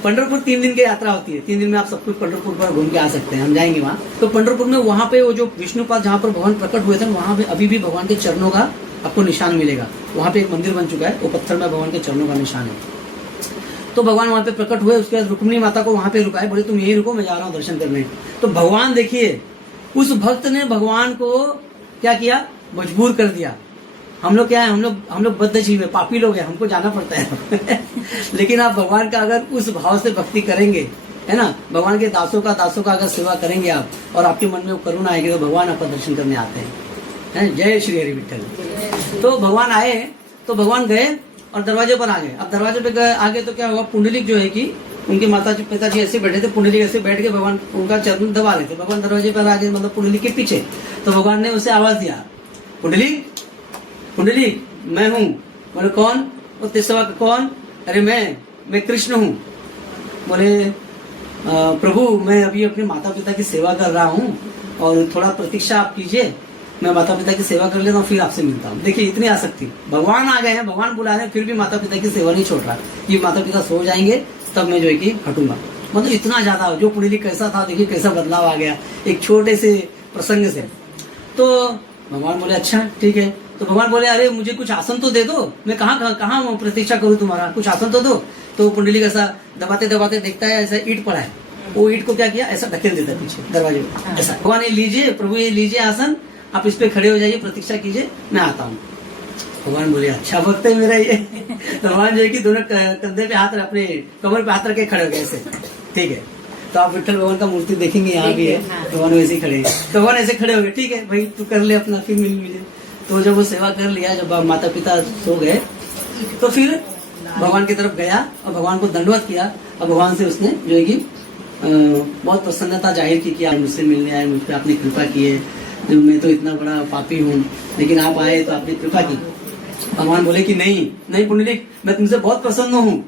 पंढरपुर 3 दिन की यात्रा होती है, 3 दिन में आप सब कुछ पंढरपुर पर घूम के आ सकते हैं, हम जाएंगे वहाँ। तो पंढरपुर में वहां पे वो जो विष्णुपाद जहाँ पर भगवान प्रकट हुए थे, वहां पे अभी भी भगवान के चरणों का आपको निशान मिलेगा। वहां पे एक मंदिर बन चुका है, वो पत्थर में भगवान के चरणों का निशान है। तो भगवान वहां पे प्रकट हुए, उसके बाद रुक्मिणी माता को वहां पे रुकाए, बोले तुम यही रुको, मैं जा रहा हूँ दर्शन करने। तो भगवान देखिए, उस भक्त ने भगवान को क्या किया? मजबूर कर दिया। हम लोग क्या है, हम लोग बद्ध जीव है, पापी लोग हैं, हमको जाना पड़ता है। लेकिन आप भगवान का अगर उस भाव से भक्ति करेंगे, है ना, भगवान के दासों का अगर सेवा करेंगे आप और आपके मन में वो करुणा आएगी, तो भगवान आपका दर्शन करने आते हैं। जय श्री हरि विठ्ठल। तो भगवान आए, तो भगवान गए और दरवाजे पर आ गए। अब दरवाजे पे आगे तो क्या हुआ, पुंडलिक जो है कि उनके पिताजी ऐसे बैठे थे, पुंडलिक ऐसे बैठ के भगवान उनका चरण दबा रहे थे। भगवान दरवाजे पर आ गए, मतलब पुंडलिक के पीछे। तो भगवान ने उसे आवाज दिया, पुंडलिक पुंडलिक मैं हूँ। बोले कौन? वो तेसवा कौन? अरे मैं मैं कृष्ण हूँ। बोले प्रभु मैं अभी अपने माता पिता की सेवा कर रहा हूँ और थोड़ा प्रतीक्षा आप कीजिए, मैं माता पिता की सेवा कर लेता हूँ फिर आपसे मिलता हूँ। देखिए इतनी आसक्ति, भगवान आ गए हैं, भगवान बुला रहे हैं, फिर भी माता पिता की सेवा नहीं छोड़ रहा। ये माता पिता सो जाएंगे तब मैं जो है कि हटूंगा। मतलब इतना ज्यादा जो पुंडलिक कैसा था, देखिए कैसा बदलाव आ गया एक छोटे से प्रसंग से। तो भगवान बोले अच्छा ठीक है। तो भगवान बोले अरे मुझे कुछ आसन तो दे दो, मैं कहाँ प्रतीक्षा करूँ तुम्हारा, कुछ आसन तो दो। तो पुंडलिक ऐसा दबाते दबाते देखता है ऐसा ईंट पड़ा है, वो ईंट को क्या किया ऐसा ढकेल देता है पीछे दरवाजे में ऐसा। भगवान ये लीजिए प्रभु, ये लीजिए आसन, आप इस पे खड़े हो जाइए, प्रतीक्षा कीजिए, मैं आता हूँ। भगवान बोले अच्छा भक्त है मेरा ये। भगवान जो है कि दोनों कंधे पे हाथ, अपने कमर पे हाथ रख के खड़े हो गए ऐसे। ठीक है, तो आप विठ्ठल भगवान का मूर्ति देखेंगे यहाँ भी है, भगवान वैसे ही खड़े हैं। तो भगवान ऐसे खड़े हो गए, ठीक है भाई तू कर ले अपना, फिर मिल मुझे। तो जब वो सेवा कर लिया, जब माता पिता सो गए, तो फिर भगवान की तरफ गया और भगवान को दंडवत किया। और भगवान से उसने जो है कि बहुत प्रसन्नता जाहिर की कि आप मुझसे मिलने आए, मुझ पर आपने कृपा की है, जो मैं तो इतना बड़ा पापी हूँ, लेकिन आप आए तो आपने कृपा की। भगवान बोले कि नहीं पुंडलिक, मैं तुमसे बहुत प्रसन्न हूँ,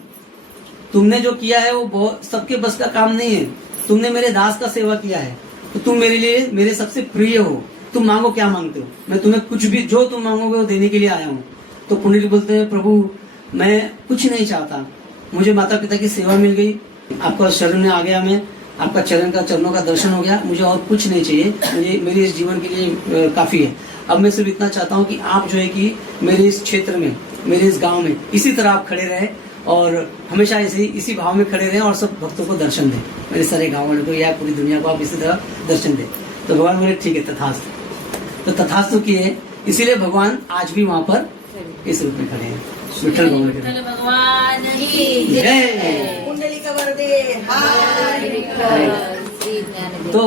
तुमने जो किया है वो बहुत सबके बस का काम नहीं है। तुमने मेरे दास का सेवा किया है, तो तुम मेरे लिए मेरे सबसे प्रिय हो। तुम मांगो क्या मांगते हो, मैं तुम्हें कुछ भी जो तुम मांगोगे वो देने के लिए आया हूँ। तो पुंडलिक बोलते हैं प्रभु मैं कुछ नहीं चाहता, मुझे माता पिता की सेवा मिल गई, आपका शरण में आ गया, मैं आपका चरणों का दर्शन हो गया, मुझे और कुछ नहीं चाहिए, मुझे मेरे इस जीवन के लिए काफी है। अब मैं सिर्फ इतना चाहता हूँ कि आप जो है कि मेरे इस क्षेत्र में, मेरे इस गांव में इसी तरह आप खड़े रहे और हमेशा इसी भाव में खड़े रहे और सब भक्तों को दर्शन दें, मेरे सारे गाँव वालों को या पूरी दुनिया को आप इसी तरह दर्शन दें। तो भगवान बोले ठीक है तथास्तु। तो तथास्तु किए, इसीलिए भगवान आज भी वहाँ पर इस रूप में खड़े हैं। विठ्ठल भगवान की जय। पुंडलिक वरदे हाय। तो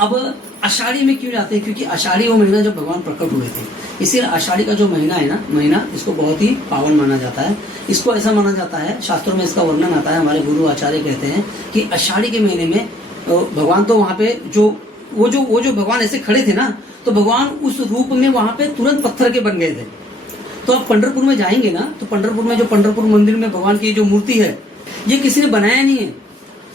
अब आषाढ़ी में क्यों जाते हैं, क्योंकि आषाढ़ी वो महीना जब भगवान प्रकट हुए थे, इसीलिए आषाढ़ी का जो महीना है ना, महीना इसको बहुत ही पावन माना जाता है। इसको ऐसा माना जाता है, शास्त्रों में इसका वर्णन आता है, हमारे गुरु आचार्य कहते हैं कि आषाढ़ी के महीने में भगवान तो वहाँ पे वो जो भगवान ऐसे खड़े थे ना, तो भगवान उस रूप में वहाँ पे तुरंत पत्थर के बन गए थे। तो आप पंढरपुर में जाएंगे ना, तो पंढरपुर में जो पंढरपुर मंदिर में भगवान की जो मूर्ति है, ये किसी ने बनाया नहीं है।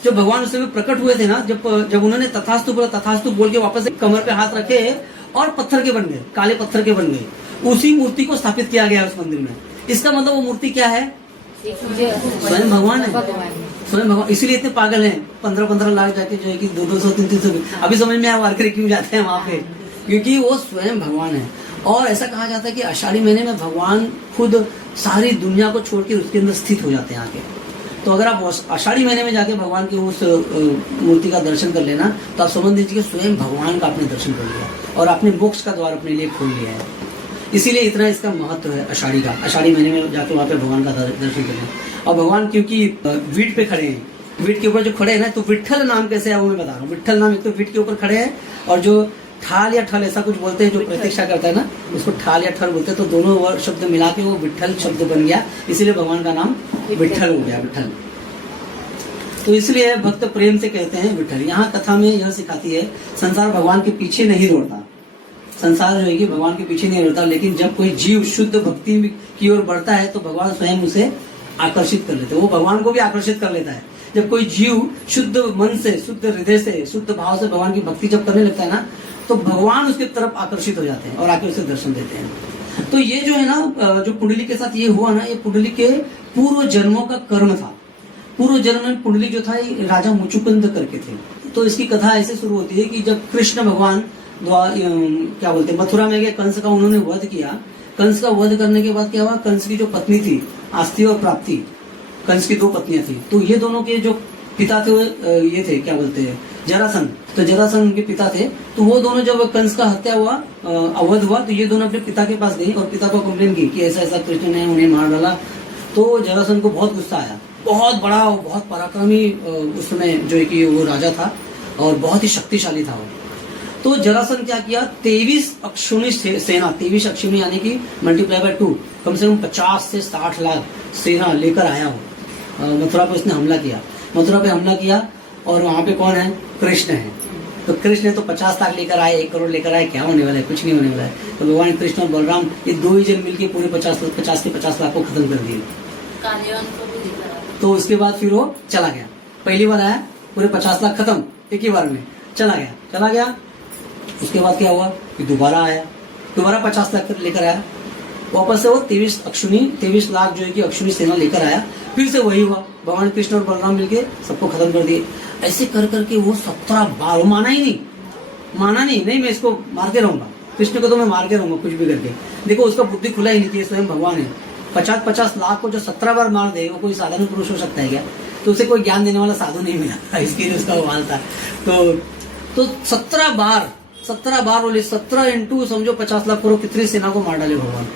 जब भगवान उस समय प्रकट हुए थे ना, जब उन्होंने तथास्तु बोला, तथास्तु बोल के वापस कमर पे हाथ रखे और पत्थर के बन गए, काले पत्थर के बन गए। उसी मूर्ति को स्थापित किया गया उस मंदिर में। इसका मतलब वो मूर्ति क्या है, स्वयं भगवान है, स्वयं भगवान। इसीलिए इतने पागल हैं, 15-15 लाख जाके जो है कि 200, 300 अभी समझ में आया वारकरी क्यों जाते हैं वहां पे, क्योंकि वो स्वयं भगवान है। और ऐसा कहा जाता है कि आषाढ़ी महीने में भगवान खुद सारी दुनिया को छोड़ के उसके अंदर स्थित हो जाते हैं आके। तो अगर आप आषाढ़ी महीने में जाके भगवान की उस मूर्ति का दर्शन कर लेना, तो आप समझ लीजिए कि स्वयं भगवान का आपने दर्शन कर लिया और आपने मोक्ष का द्वार अपने लिए खोल लिया है। इसीलिए इतना इसका महत्व है आषाढ़ी का। आषाढ़ी महीने में जाके वहाँ पे भगवान का दर्शन करें। और भगवान क्योंकि वीट पे खड़े हैं, वीट के ऊपर जो खड़े हैं ना, तो विठ्ठल नाम कैसे है वो मैं बता रहा हूँ। विठ्ठल नाम एक तो वीट के ऊपर खड़े हैं, और जो ठाल या ठल ऐसा कुछ बोलते हैं, जो प्रतीक्षा करता है ना, उसको ठाल या ठल बोलते हैं। तो दोनों शब्द मिला के वो विठ्ठल शब्द बन गया, इसीलिए भगवान का नाम विठ्ठल हो गया, विठ्ठल। तो इसलिए भक्त प्रेम से कहते हैं विठ्ठल। यहाँ कथा में यह सिखाती है, संसार भगवान के पीछे नहीं दौड़ता, संसार जो है कि भगवान के पीछे नहीं दौड़ता, लेकिन जब कोई जीव शुद्ध भक्ति की ओर बढ़ता है तो भगवान स्वयं उसे आकर्षित कर लेते हैं, वो भगवान को भी आकर्षित कर लेता है। जब कोई जीव शुद्ध मन से, शुद्ध हृदय से, शुद्ध भाव से भगवान की भक्ति जब करने लगता है ना, तो भगवान उसकी तरफ आकर्षित हो जाते हैं और आके उसे दर्शन देते हैं। तो ये जो है ना, जो पुंडलिक के साथ ये हुआ ना, ये पुंडलिक के पूर्व जन्मों का कर्म था। पूर्व जन्म में पुंडलिक जो था ये राजा मुचुकुंद करके थे। तो इसकी कथा ऐसे शुरू होती है कि जब कृष्ण भगवान क्या बोलते हैं, मथुरा में गए, कंस का उन्होंने वध किया। कंस का वध करने के बाद क्या हुआ, कंस की जो पत्नी थी आस्ती और प्राप्ति, कंस की 2 पत्नियां थी। तो ये दोनों के जो पिता थे ये थे, क्या बोलते हैं, जरासंध। तो जरासंध उनके पिता थे। तो वो दोनों जब कंस का हत्या हुआ, अवध हुआ, तो ये दोनों अपने पिता के पास गई और पिता को कंप्लेन की कि ऐसा ऐसा कृष्ण ने उन्हें मार डाला। तो जरासंध को बहुत गुस्सा आया, बहुत बड़ा, बहुत पराक्रमी उस समय जो है कि वो राजा था और बहुत ही शक्तिशाली था वो। तो जरासंध क्या किया, 23 अक्षुणी सेना, 23 अक्षुणी यानी कि मल्टीप्लाई बाय 2, कम से कम 50 से 60 लाख सेना लेकर आया हो। मथुरा पे उसने हमला किया, मथुरा पे हमला किया। और वहां पे कौन है, कृष्ण है। तो कृष्ण तो 50 लाख लेकर आए, 1 करोड़ लेकर आए, क्या होने वाला है, कुछ नहीं होने वाला है। तो भगवान कृष्ण और बलराम ये 2 ही जन मिलकर पूरे 50 के 50 लाख को खत्म कर दिए। कालीवन को भी लेकर आया। तो उसके बाद फिर वो चला गया। पहली बार आया, पूरे 50 लाख खत्म एक ही बार में, चला गया। उसके बाद क्या हुआ कि दोबारा आया, दोबारा 50 लाख लेकर आया, वापस से वो 23 लाख जो है कि अक्षुणी सेना लेकर आया। फिर से वही हुआ, भगवान कृष्ण और बलराम मिलके सबको खत्म कर दिए। ऐसे कर करके वो 17 बार, माना नहीं, मैं इसको मार के रहूंगा, कृष्ण को तो मैं मार के रहूंगा कुछ भी करके। देखो उसका बुद्धि खुला ही नहीं थी, स्वयं भगवान है। 50 लाख को जो 17 बार मार दे, वो कोई साधारण पुरुष हो सकता है क्या? तो उसे कोई ज्ञान देने वाला साधु नहीं मिला, इसके लिए उसका वो था। तो 17 बार बोले, 17 इंटू समझो 50 लाख करोड़, कितनी सेना को मार डाले भगवान।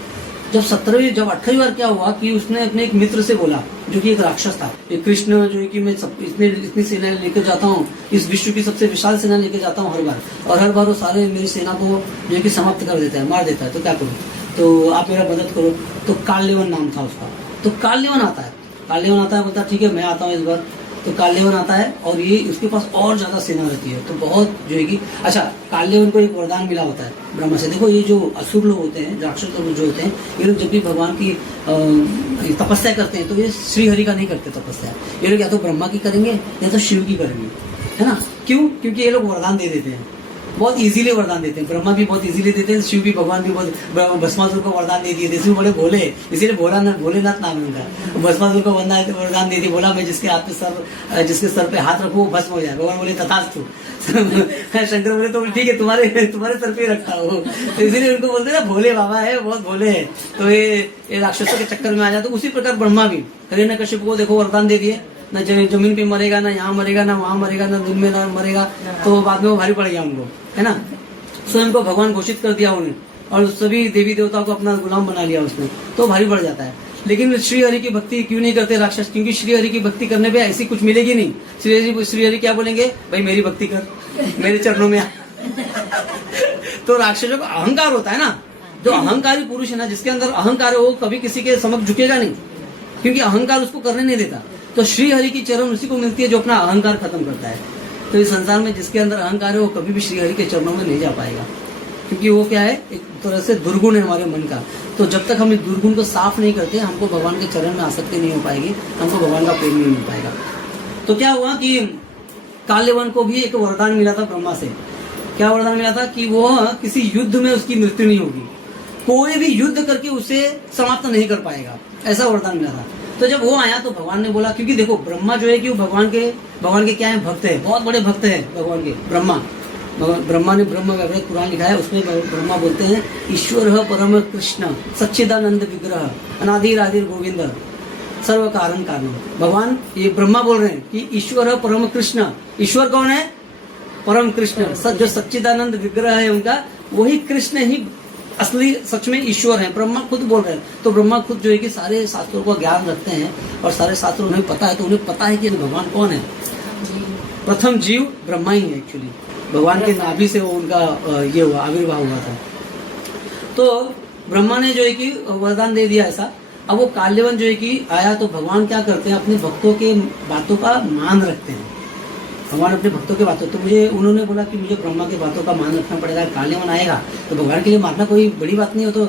जब 18वीं बार क्या हुआ कि उसने अपने एक मित्र से बोला, जो कि एक राक्षस था, एक कृष्ण जो है कि मैं इतनी सेना लेकर जाता हूँ, इस विश्व की सबसे विशाल सेना लेकर जाता हूँ हर बार, और हर बार वो सारे मेरी सेना को जो है कि समाप्त कर देता है, मार देता है, तो क्या करूँ? तो आप मेरा मदद करो। तो काल्यवन नाम था उसका। तो काल्यवन आता है, बोलता ठीक है मैं आता हूँ इस बार। तो काल्यवन आता है और ये उसके पास और ज्यादा सेना रहती है, तो बहुत जो है कि अच्छा, काल्यवन को एक वरदान मिला होता है ब्रह्मा से। देखो ये जो असुर लोग होते हैं, राक्षस लोग जो होते हैं, ये लोग जब भी भगवान की तपस्या करते हैं तो ये श्री हरि का नहीं करते तपस्या, ये लोग या तो ब्रह्मा की करेंगे या तो शिव की करेंगे, है ना? क्यों? क्योंकि ये लोग वरदान दे देते हैं, बहुत इजीली वरदान देते हैं। ब्रह्मा भी बहुत इजीली देते हैं, शिव भी, भगवान भी बहुत। भस्मासुर को वरदान दे दिए, इसमें बड़े भोले, इसीलिए भोलेनाथ नाम है उनका। भस्मासुर को वरदान दे दिया, बोला मैं जिसके सर पे हाथ रखूं वो भस्म हो जाए। भगवान बोले तथास्तु। शंकर बोले तो ठीक है, तुम्हारे सर पे रखता हो। तो इसीलिए उनको बोलते हैं ना भोले बाबा है, बहुत भोले है। तो ये राक्षसों के चक्कर में आ जाते। उसी प्रकार ब्रह्मा भी हिरण्यकश्यप को देखो वरदान दे दिए, ना जमीन पे मरेगा, ना यहाँ मरेगा, ना वहां मरेगा, ना दिन में ना मरेगा, तो बाद में वो भारी पड़ गया उनको, है ना? स्वयं को भगवान घोषित कर दिया उन्हें, और सभी देवी देवताओं को अपना गुलाम बना लिया उसने, तो भारी पड़ जाता है। लेकिन श्री हरि की भक्ति क्यों नहीं करते राक्षस? क्योंकि श्री हरि की भक्ति करने पे ऐसी कुछ मिलेगी नहीं। श्री हरि क्या बोलेंगे? भाई मेरी भक्ति कर, मेरे चरणों में आ। तो राक्षसों का अहंकार होता है ना, जो अहंकारी पुरुष है ना, जिसके अंदर अहंकार है, वो कभी किसी के समक्ष झुकेगा नहीं, क्योंकि अहंकार उसको करने नहीं देता। तो श्री हरि की चरण उसी को मिलती है जो अपना अहंकार खत्म करता है। तो इस संसार में जिसके अंदर अहंकार है वो कभी भी श्री हरि के चरणों में नहीं जा पाएगा, क्योंकि वो क्या है, एक तरह से दुर्गुण है हमारे मन का। तो जब तक हम इस दुर्गुण को साफ नहीं करते, हमको भगवान के चरण में आसक्ति नहीं हो पाएगी, हमको भगवान का प्रेम नहीं मिल पाएगा। तो क्या हुआ कि काल्यवन को भी एक वरदान मिला था ब्रह्मा से। क्या वरदान मिला था? कि वो किसी युद्ध में उसकी मृत्यु नहीं होगी, कोई भी युद्ध करके उसे समाप्त नहीं कर पाएगा, ऐसा वरदान मिला था। तो जब वो आया तो भगवान ने बोला, क्योंकि देखो ब्रह्मा जो है कि वो भगवान के क्या है, भक्त है, बहुत बड़े भक्त है भगवान के। ब्रह्मा ने ब्रह्म वैवर्त पुराण लिखा है, उसमें ब्रह्मा बोलते हैं ईश्वर परम कृष्ण सच्चिदानंद विग्रह अनादिर आदिर गोविंद सर्व कारण कारण। भगवान ये ब्रह्मा बोल रहे हैं कि ईश्वर परम कृष्ण। ईश्वर कौन है? परम कृष्ण। जो सच्चिदानंद विग्रह है उनका, वही कृष्ण ही असली सच में ईश्वर है। ब्रह्मा खुद बोल रहे हैं। तो ब्रह्मा खुद जो है कि सारे शास्त्रों का ज्ञान रखते हैं और सारे शास्त्रों उन्हें पता है, तो उन्हें पता है कि भगवान कौन है। प्रथम जीव ब्रह्मा ही है एक्चुअली, भगवान के नाभि से वो उनका ये हुआ, आविर्भाव हुआ था। तो ब्रह्मा ने जो है कि वरदान दे दिया ऐसा। अब वो काल्यवन जो है कि आया, तो भगवान क्या करते हैं, अपने भक्तों के बातों का मान रखते हैं। भगवान अपने भक्तों के बातों, तो उन्होंने बोला कि मुझे ब्रह्मा के बातों का मान रखना पड़ेगा। काल्यवन आएगा तो भगवान के लिए मारना कोई बड़ी बात नहीं हो, तो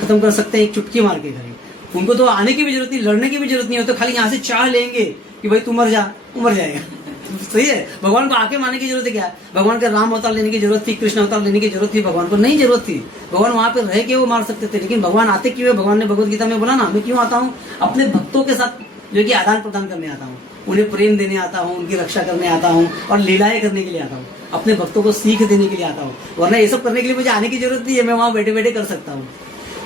खत्म कर सकते हैं एक चुटकी मार के खाली। उनको तो आने की भी जरूरत नहीं, लड़ने की भी जरूरत नहीं हो, तो खाली यहाँ से चाह लेंगे कि भाई तू मर जा, वो मर जाएगा। सही है, भगवान को आके मारने की जरूरत है क्या? भगवान के राम अवतार लेने की जरूरत थी, कृष्ण अवतार लेने की जरूरत थी? भगवान को नहीं जरूरत थी। भगवान वहां पे रह के वो मार सकते थे, लेकिन भगवान आते क्यों है? भगवान ने भगवत गीता में बोला ना, मैं क्यों आता हूँ? अपने भक्तों के साथ जो कि आदान प्रदान करने आता हूँ, उन्हें प्रेम देने आता हूँ, उनकी रक्षा करने आता हूँ और लीलाएं करने के लिए आता हूँ, अपने भक्तों को सीख देने के लिए आता हूँ। वरना ये सब करने के लिए मुझे आने की जरूरत नहीं है, मैं वहां बैठे बैठे कर सकता हूँ।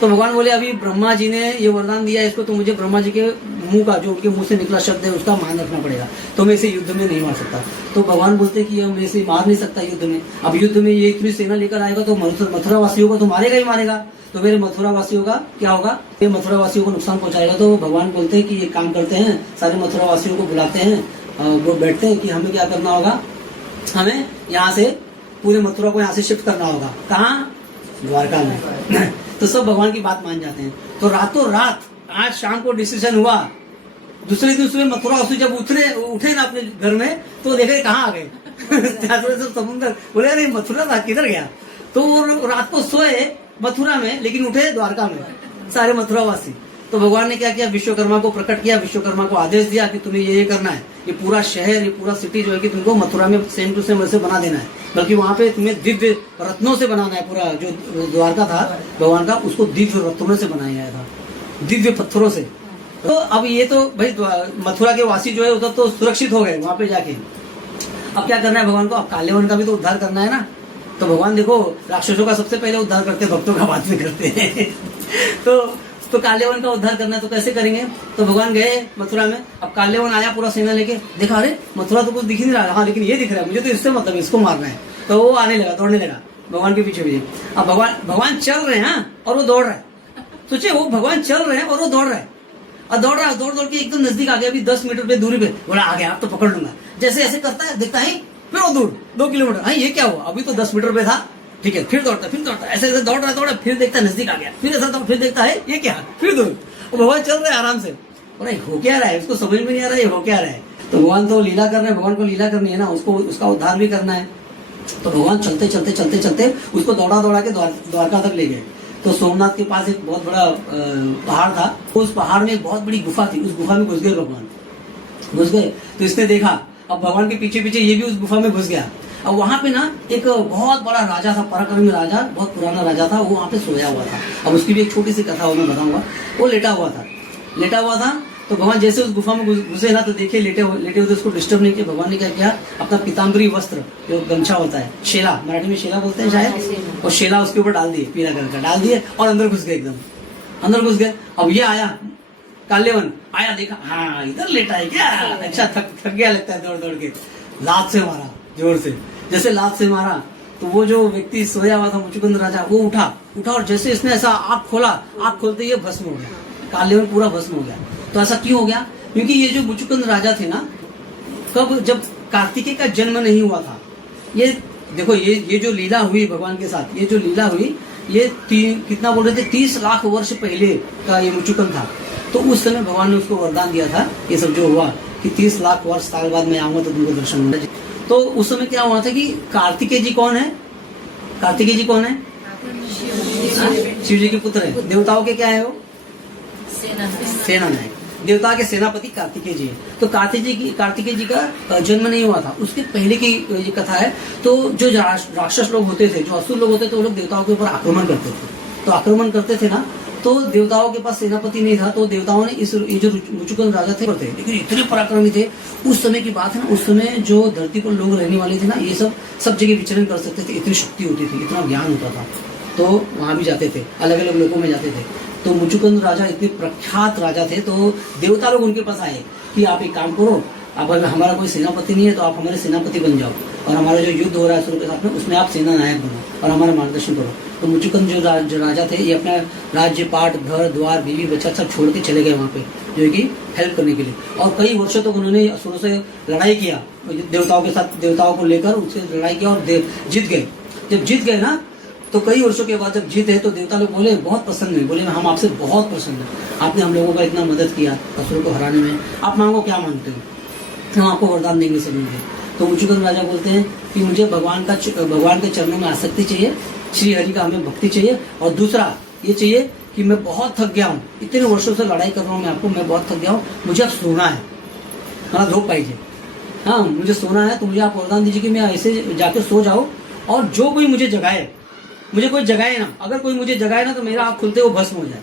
तो भगवान बोले अभी ब्रह्मा जी ने ये वरदान दिया इसको, तो मुझे ब्रह्मा जी के मुंह का, जो उनके मुंह से निकला शब्द है, उसका मान रखना पड़ेगा, तो मैं इसे युद्ध में नहीं मार सकता। तो भगवान बोलते कि मैं इसे मार नहीं सकता युद्ध में। अब युद्ध में ये इतनी सेना लेकर आएगा तो मथुरा वासियों को तो मारेगा ही मारेगा। तो मेरे मथुरा वासियों का क्या होगा? ये मथुरा वासियों को नुकसान पहुंचाएगा। तो भगवान बोलते हैं कि ये काम करते हैं, सारे मथुरा वासियों को बुलाते हैं, वो बैठते हैं कि हमें क्या करना होगा, हमें यहाँ से पूरे मथुरा को यहाँ से शिफ्ट करना होगा। कहाँ? द्वारका में। तो सब भगवान की बात मान जाते हैं। तो रातों रात आज शाम को डिसीजन हुआ। दूसरे दिन सुबह मथुरा वासी जब उठे ना अपने घर में, तो देखे कहाँ आ गए। समुद्र। बोले अरे मथुरा था, किधर गया? तो वो रात को सोए मथुरा में, लेकिन उठे द्वारका में सारे मथुरा वासी। तो भगवान ने क्या किया, विश्वकर्मा को प्रकट किया, विश्वकर्मा को आदेश दिया कि तुम्हें ये करना है, ये पूरा शहर, ये पूरा सिटी जो है कि तुमको मथुरा में सेम टू सेम वैसे बना देना है, बल्कि वहां पे तुम्हें दिव्य रत्नों से बनाना है। पूरा जो द्वारका था भगवान का, उसको दिव्य रत्नों से बनाया गया था, दिव्य पत्थरों से। तो अब ये तो भाई मथुरा के वासी जो है उधर तो सुरक्षित हो गए वहां पे जाके। अब क्या करना है भगवान को, अब काल्यवन का भी तो उद्धार करना है ना। तो भगवान देखो राक्षसों का सबसे पहले उद्धार करते, भक्तों का बाद में करते हैं। तो काल्यवन का उद्धार करना है तो कैसे करेंगे। तो भगवान गए मथुरा में। अब काल्यवन आया पूरा सेना लेके, देखा अरे मथुरा तो कुछ दिख नहीं रहा, हाँ लेकिन ये दिख रहा है, मुझे तो इससे मतलब इसको मारना है। तो वो आने लगा, दौड़ने लगा भगवान के पीछे पीछे। अब भगवान चल रहे हैं और वो दौड़ रहा है। सोचिए वो भगवान चल रहे हैं और वो दौड़ रहा है, और दौड़ रहा है, दौड़ के एकदम नजदीक आ गया, अभी 10 मीटर पे दूरी पे, बोला आ गया अब तो पकड़ लूंगा। जैसे ऐसे करता है, देखता है फिर वो दूर 2 किलोमीटर, हाँ ये क्या हुआ, अभी तो 10 मीटर पे था, ठीक है फिर दौड़ता ऐसे ऐसे दौड़ रहा, फिर देखता है नजदीक आ गया, फिर ऐसा फिर देखता है ये क्या, फिर दूर। भगवान चल रहे आराम से, बोला हो क्या रहा है, उसको समझ में नहीं आ रहा है हो क्या रहा है। तो भगवान तो लीला कर रहे हैं, भगवान को लीला करनी है ना, उसको उसका उद्धार भी करना है। तो भगवान चलते उसको दौड़ा के द्वारका तक ले गए। तो सोमनाथ के पास एक बहुत बड़ा पहाड़ था, उस पहाड़ में एक बहुत बड़ी गुफा थी, उस गुफा में घुस गए भगवान, घुस गए। तो इसने देखा, अब भगवान के पीछे पीछे ये भी उस गुफा में घुस गया। अब वहां पे ना एक बहुत बड़ा राजा था, पराक्रमी राजा, बहुत पुराना राजा था, वो वहां पे सोया हुआ था। अब उसकी भी एक छोटी सी कथा मैं बताऊंगा। वो लेटा हुआ था। तो भगवान जैसे उस गुफा में घुसे ना, तो देखिए लेटे हुए उसको डिस्टर्ब नहीं किया। भगवान ने क्या किया, अपना पीताम्बरी वस्त्र जो गमछा होता है, शेला, मराठी में शेला बोलते हैं शायद, और शेला उसके ऊपर डाल दिए, पीला कलर का डाल दिए, और अंदर घुस गए, एकदम अंदर घुस गए। अब ये आया काल्यवन, आया देखा हाँ इधर लेटा है क्या, अच्छा थक गया लगता है, दौड़ के लात से मारा जोर से। जैसे लात से मारा तो वो जो व्यक्ति सोया हुआ था मुचुकुंद राजा, वो उठा, और जैसे इसने ऐसा आंख खोला, आंख खोलते ही भस्म हो गया, काल्यवन पूरा भस्म हो गया। तो ऐसा क्यों हो गया, क्योंकि ये जो मुचुकुंद राजा थे ना, कब जब कार्तिकेय का जन्म नहीं हुआ था, ये देखो ये जो लीला हुई भगवान के साथ, ये जो लीला हुई, ये कितना बोल रहे थे, 30 लाख वर्ष पहले का ये मुचुकुंद था। तो उस समय भगवान ने उसको वरदान दिया था, ये सब जो हुआ कि 30 लाख वर्ष साल बाद मैं आऊंगा तो तुमको दर्शन मिलेगा। तो उस समय क्या हुआ था कि कार्तिकेय जी कौन है, शिव जी के पुत्र है, देवताओं के क्या है, वो सेना नायक, देवता के सेनापति कार्तिकेय जी है। तो कार्तिकेय जी का जन्म नहीं हुआ था, उसके पहले की ये कथा है। तो जो राक्षस लोग होते थे, जो असुर लोग होते थे, वो लोग देवताओं के ऊपर आक्रमण करते थे। तो आक्रमण करते थे ना, तो देवताओं के पास सेनापति नहीं था, तो देवताओं ने ये जो मुचुकुंद राजा थे, लेकिन इतने पराक्रमी थे। उस समय की बात है ना, उस समय जो धरती पर लोग रहने वाले थे ना, ये सब जगह विचरण कर सकते थे, इतनी शक्ति होती थी, इतना ज्ञान होता था। तो वहां भी जाते थे, अलग अलग लोगों में जाते थे। तो मुचुकुंद राजा इतने प्रख्यात राजा थे, तो देवता लोग उनके पास आए कि आप एक काम करो, अब हमारा कोई सेनापति नहीं है तो आप हमारे सेनापति बन जाओ, और हमारा जो युद्ध हो रहा है असुरों के साथ में, उसमें आप सेना नायक बनो और हमारा मार्गदर्शन करो। तो मुचुकुंद जो राजा थे, ये अपना राज्य पाट, घर द्वार, बीवी बच्चा सब छोड़ के चले गए वहाँ पे, जो कि हेल्प करने के लिए। और कई वर्षों तक उन्होंने असुरों से लड़ाई किया, देवताओं के साथ, देवताओं को लेकर उससे लड़ाई किया और जीत गए। जब जीत गए ना, तो कई वर्षों के बाद जब जीते, तो देवता लोग बोले बहुत प्रसन्न है, बोले हम आपसे बहुत प्रसन्न है, आपने हम लोगों का इतना मदद किया असुरों को हराने में, आप मांगो क्या मांगते हो, हम आपको वरदान देंगे सभी। तो मुचुकुंद राजा बोलते हैं कि मुझे भगवान के चरणों में आसक्ति चाहिए, श्री हरि का हमें भक्ति चाहिए, और दूसरा ये चाहिए कि मैं बहुत थक गया हूँ, इतने वर्षों से लड़ाई कर रहा हूँ मैं आपको, मैं बहुत थक गया हूँ, मुझे अब सोना है, हाँ धूप पाइए, हाँ मुझे सोना है, तो मुझे आप वरदान दीजिए कि मैं ऐसे जाके सो जाऊँ, और जो कोई मुझे जगाए, मुझे कोई जगाए ना, अगर कोई मुझे जगाए ना तो मेरा आँख खुलते वो भस्म हो जाए।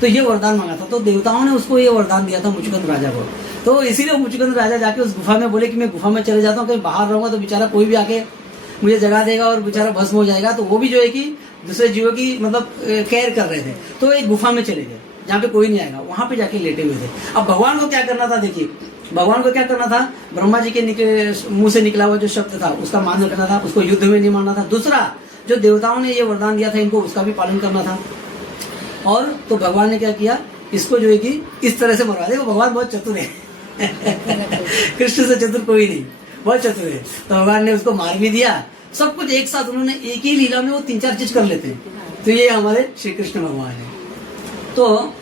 तो ये वरदान मांगा था। तो देवताओं ने उसको ये वरदान दिया था मुचुकुंद राजा को। तो इसीलिए मुचुकुंद राजा जाके उस गुफा में बोले कि मैं गुफा में चले जाता हूँ, कहीं बाहर रहूंगा तो बेचारा कोई भी आके मुझे जगा देगा और बेचारा भस्म हो जाएगा। तो वो भी जो है कि दूसरे जीवों की मतलब केयर कर रहे थे, तो एक गुफा में चले गए जहाँ पे कोई नहीं आएगा, वहां पे जाके लेटे हुए थे। अब भगवान को क्या करना था, देखिए भगवान को क्या करना था, ब्रह्मा जी के मुंह से निकला हुआ जो शब्द था उसका मान रखना था, उसको युद्ध में नहीं मानना था। दूसरा जो देवताओं ने ये वरदान दिया था इनको, उसका भी पालन करना था। और तो भगवान ने क्या किया, इसको जो है कि इस तरह से मरवा। देखो भगवान बहुत चतुर है कृष्ण से चतुर कोई नहीं, बहुत चतुर है। तो भगवान ने उसको मार भी दिया, सब कुछ एक साथ उन्होंने एक ही लीला में वो 3-4 चीज कर लेते हैं। तो ये हमारे श्री कृष्ण भगवान है। तो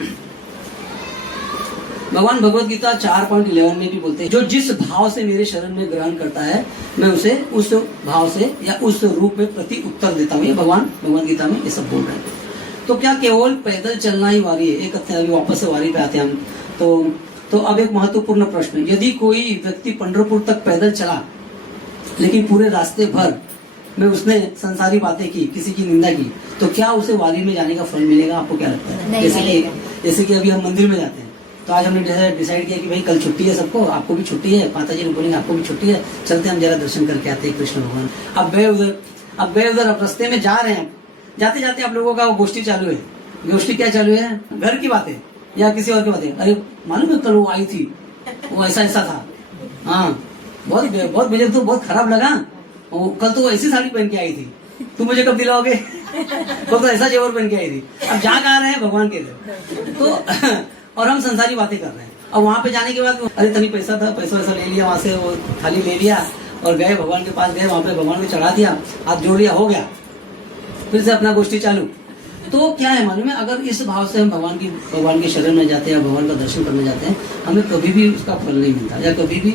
भगवान भगवत गीता 4.11 में भी बोलते हैं, जो जिस भाव से मेरे शरण में ग्रहण करता है मैं उसे उस भाव से या उस रूप में प्रति उत्तर देता हूँ। ये भगवान भगवत गीता में ये सब बोल रहे हैं। तो क्या केवल पैदल चलना ही वारी है? एक अभी वापस से वारी पे आते हैं हम। तो अब एक महत्वपूर्ण प्रश्न, यदि कोई व्यक्ति पंढरपुर तक पैदल चला लेकिन पूरे रास्ते भर में उसने संसारी बातें की, किसी की निंदा की, तो क्या उसे वारी में जाने का फल मिलेगा? आपको क्या लगता है? जैसे कि अभी हम मंदिर में जाते हैं, तो आज हमने डिसाइड किया कि भाई कल छुट्टी है सबको, आपको भी छुट्टी है, माता जी ने बोलेंगे आपको भी छुट्टी है, चलते हम जरा दर्शन करके आते हैं कृष्ण भगवान। अब गए उधर, अब रास्ते में जा रहे हैं, जाते जाते आप लोगों का वो गोष्ठी चालू है। गोष्ठी क्या चालू है? घर की बातें या किसी और की बातें। अरे मालूम है कल वो आई थी, वो ऐसा ऐसा था, हाँ बहुत मुझे तो बहुत खराब लगा, वो कल तो वो ऐसी साड़ी पहन के आई थी, तुम मुझे कब दिलाओगे? कल तो ऐसा जेवर पहन के आई थी। अब जा कहा रहे हैं भगवान के लिए, तो और हम संसारी बातें कर रहे हैं। अब वहां पे जाने के बाद अरे तनी पैसा था, पैसा वैसा ले लिया, वहां से वो थाली ले लिया और गए भगवान के पास, गए वहां पे भगवान को चढ़ा दिया, हाथ जोड़ लिया, हो गया, फिर से अपना गोष्ठी चालू। तो क्या है मालूम है, अगर इस भाव से हम भगवान के शरण में जाते हैं, भगवान का दर्शन करने जाते हैं, हमें कभी भी उसका फल नहीं मिलता। या कभी भी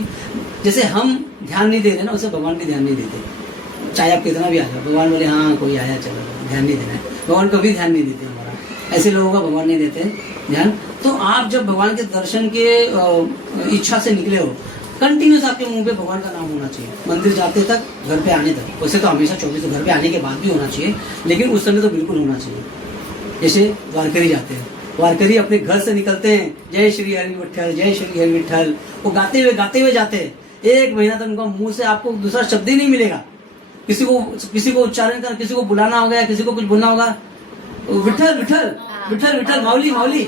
जैसे हम ध्यान नहीं दे रहे ना, वैसे भगवान भी ध्यान नहीं देते। चाहे आप कितना भी आ जाओ, भगवान बोले हाँ कोई आया चलो, ध्यान नहीं देना है, भगवान कभी ध्यान नहीं देते हमारा। ऐसे लोगों का भगवान नहीं देते ध्यान। तो आप जब भगवान के दर्शन के इच्छा से निकले हो, कंटिन्यूस आपके मुंह पे भगवान का नाम होना चाहिए, मंदिर जाते तक, घर पे आने तक। वैसे तो हमेशा 24 घर पे आने के बाद भी होना चाहिए, लेकिन उस समय तो बिल्कुल होना चाहिए। जैसे वारकरी जाते हैं, वारकरी अपने घर से निकलते हैं, जय श्री हरि विठ्ठल, जय श्री हरि विठ्ठल, वो गाते हुए जाते हैं। 1 महीना तक उनका मुंह से आपको दूसरा शब्द ही नहीं मिलेगा। किसी को उच्चारण कर, किसी को बुलाना होगा, किसी को कुछ बोलना होगा, विठ्ठल विठ्ठल विठ्ठल विठ्ठल, माउली माउली,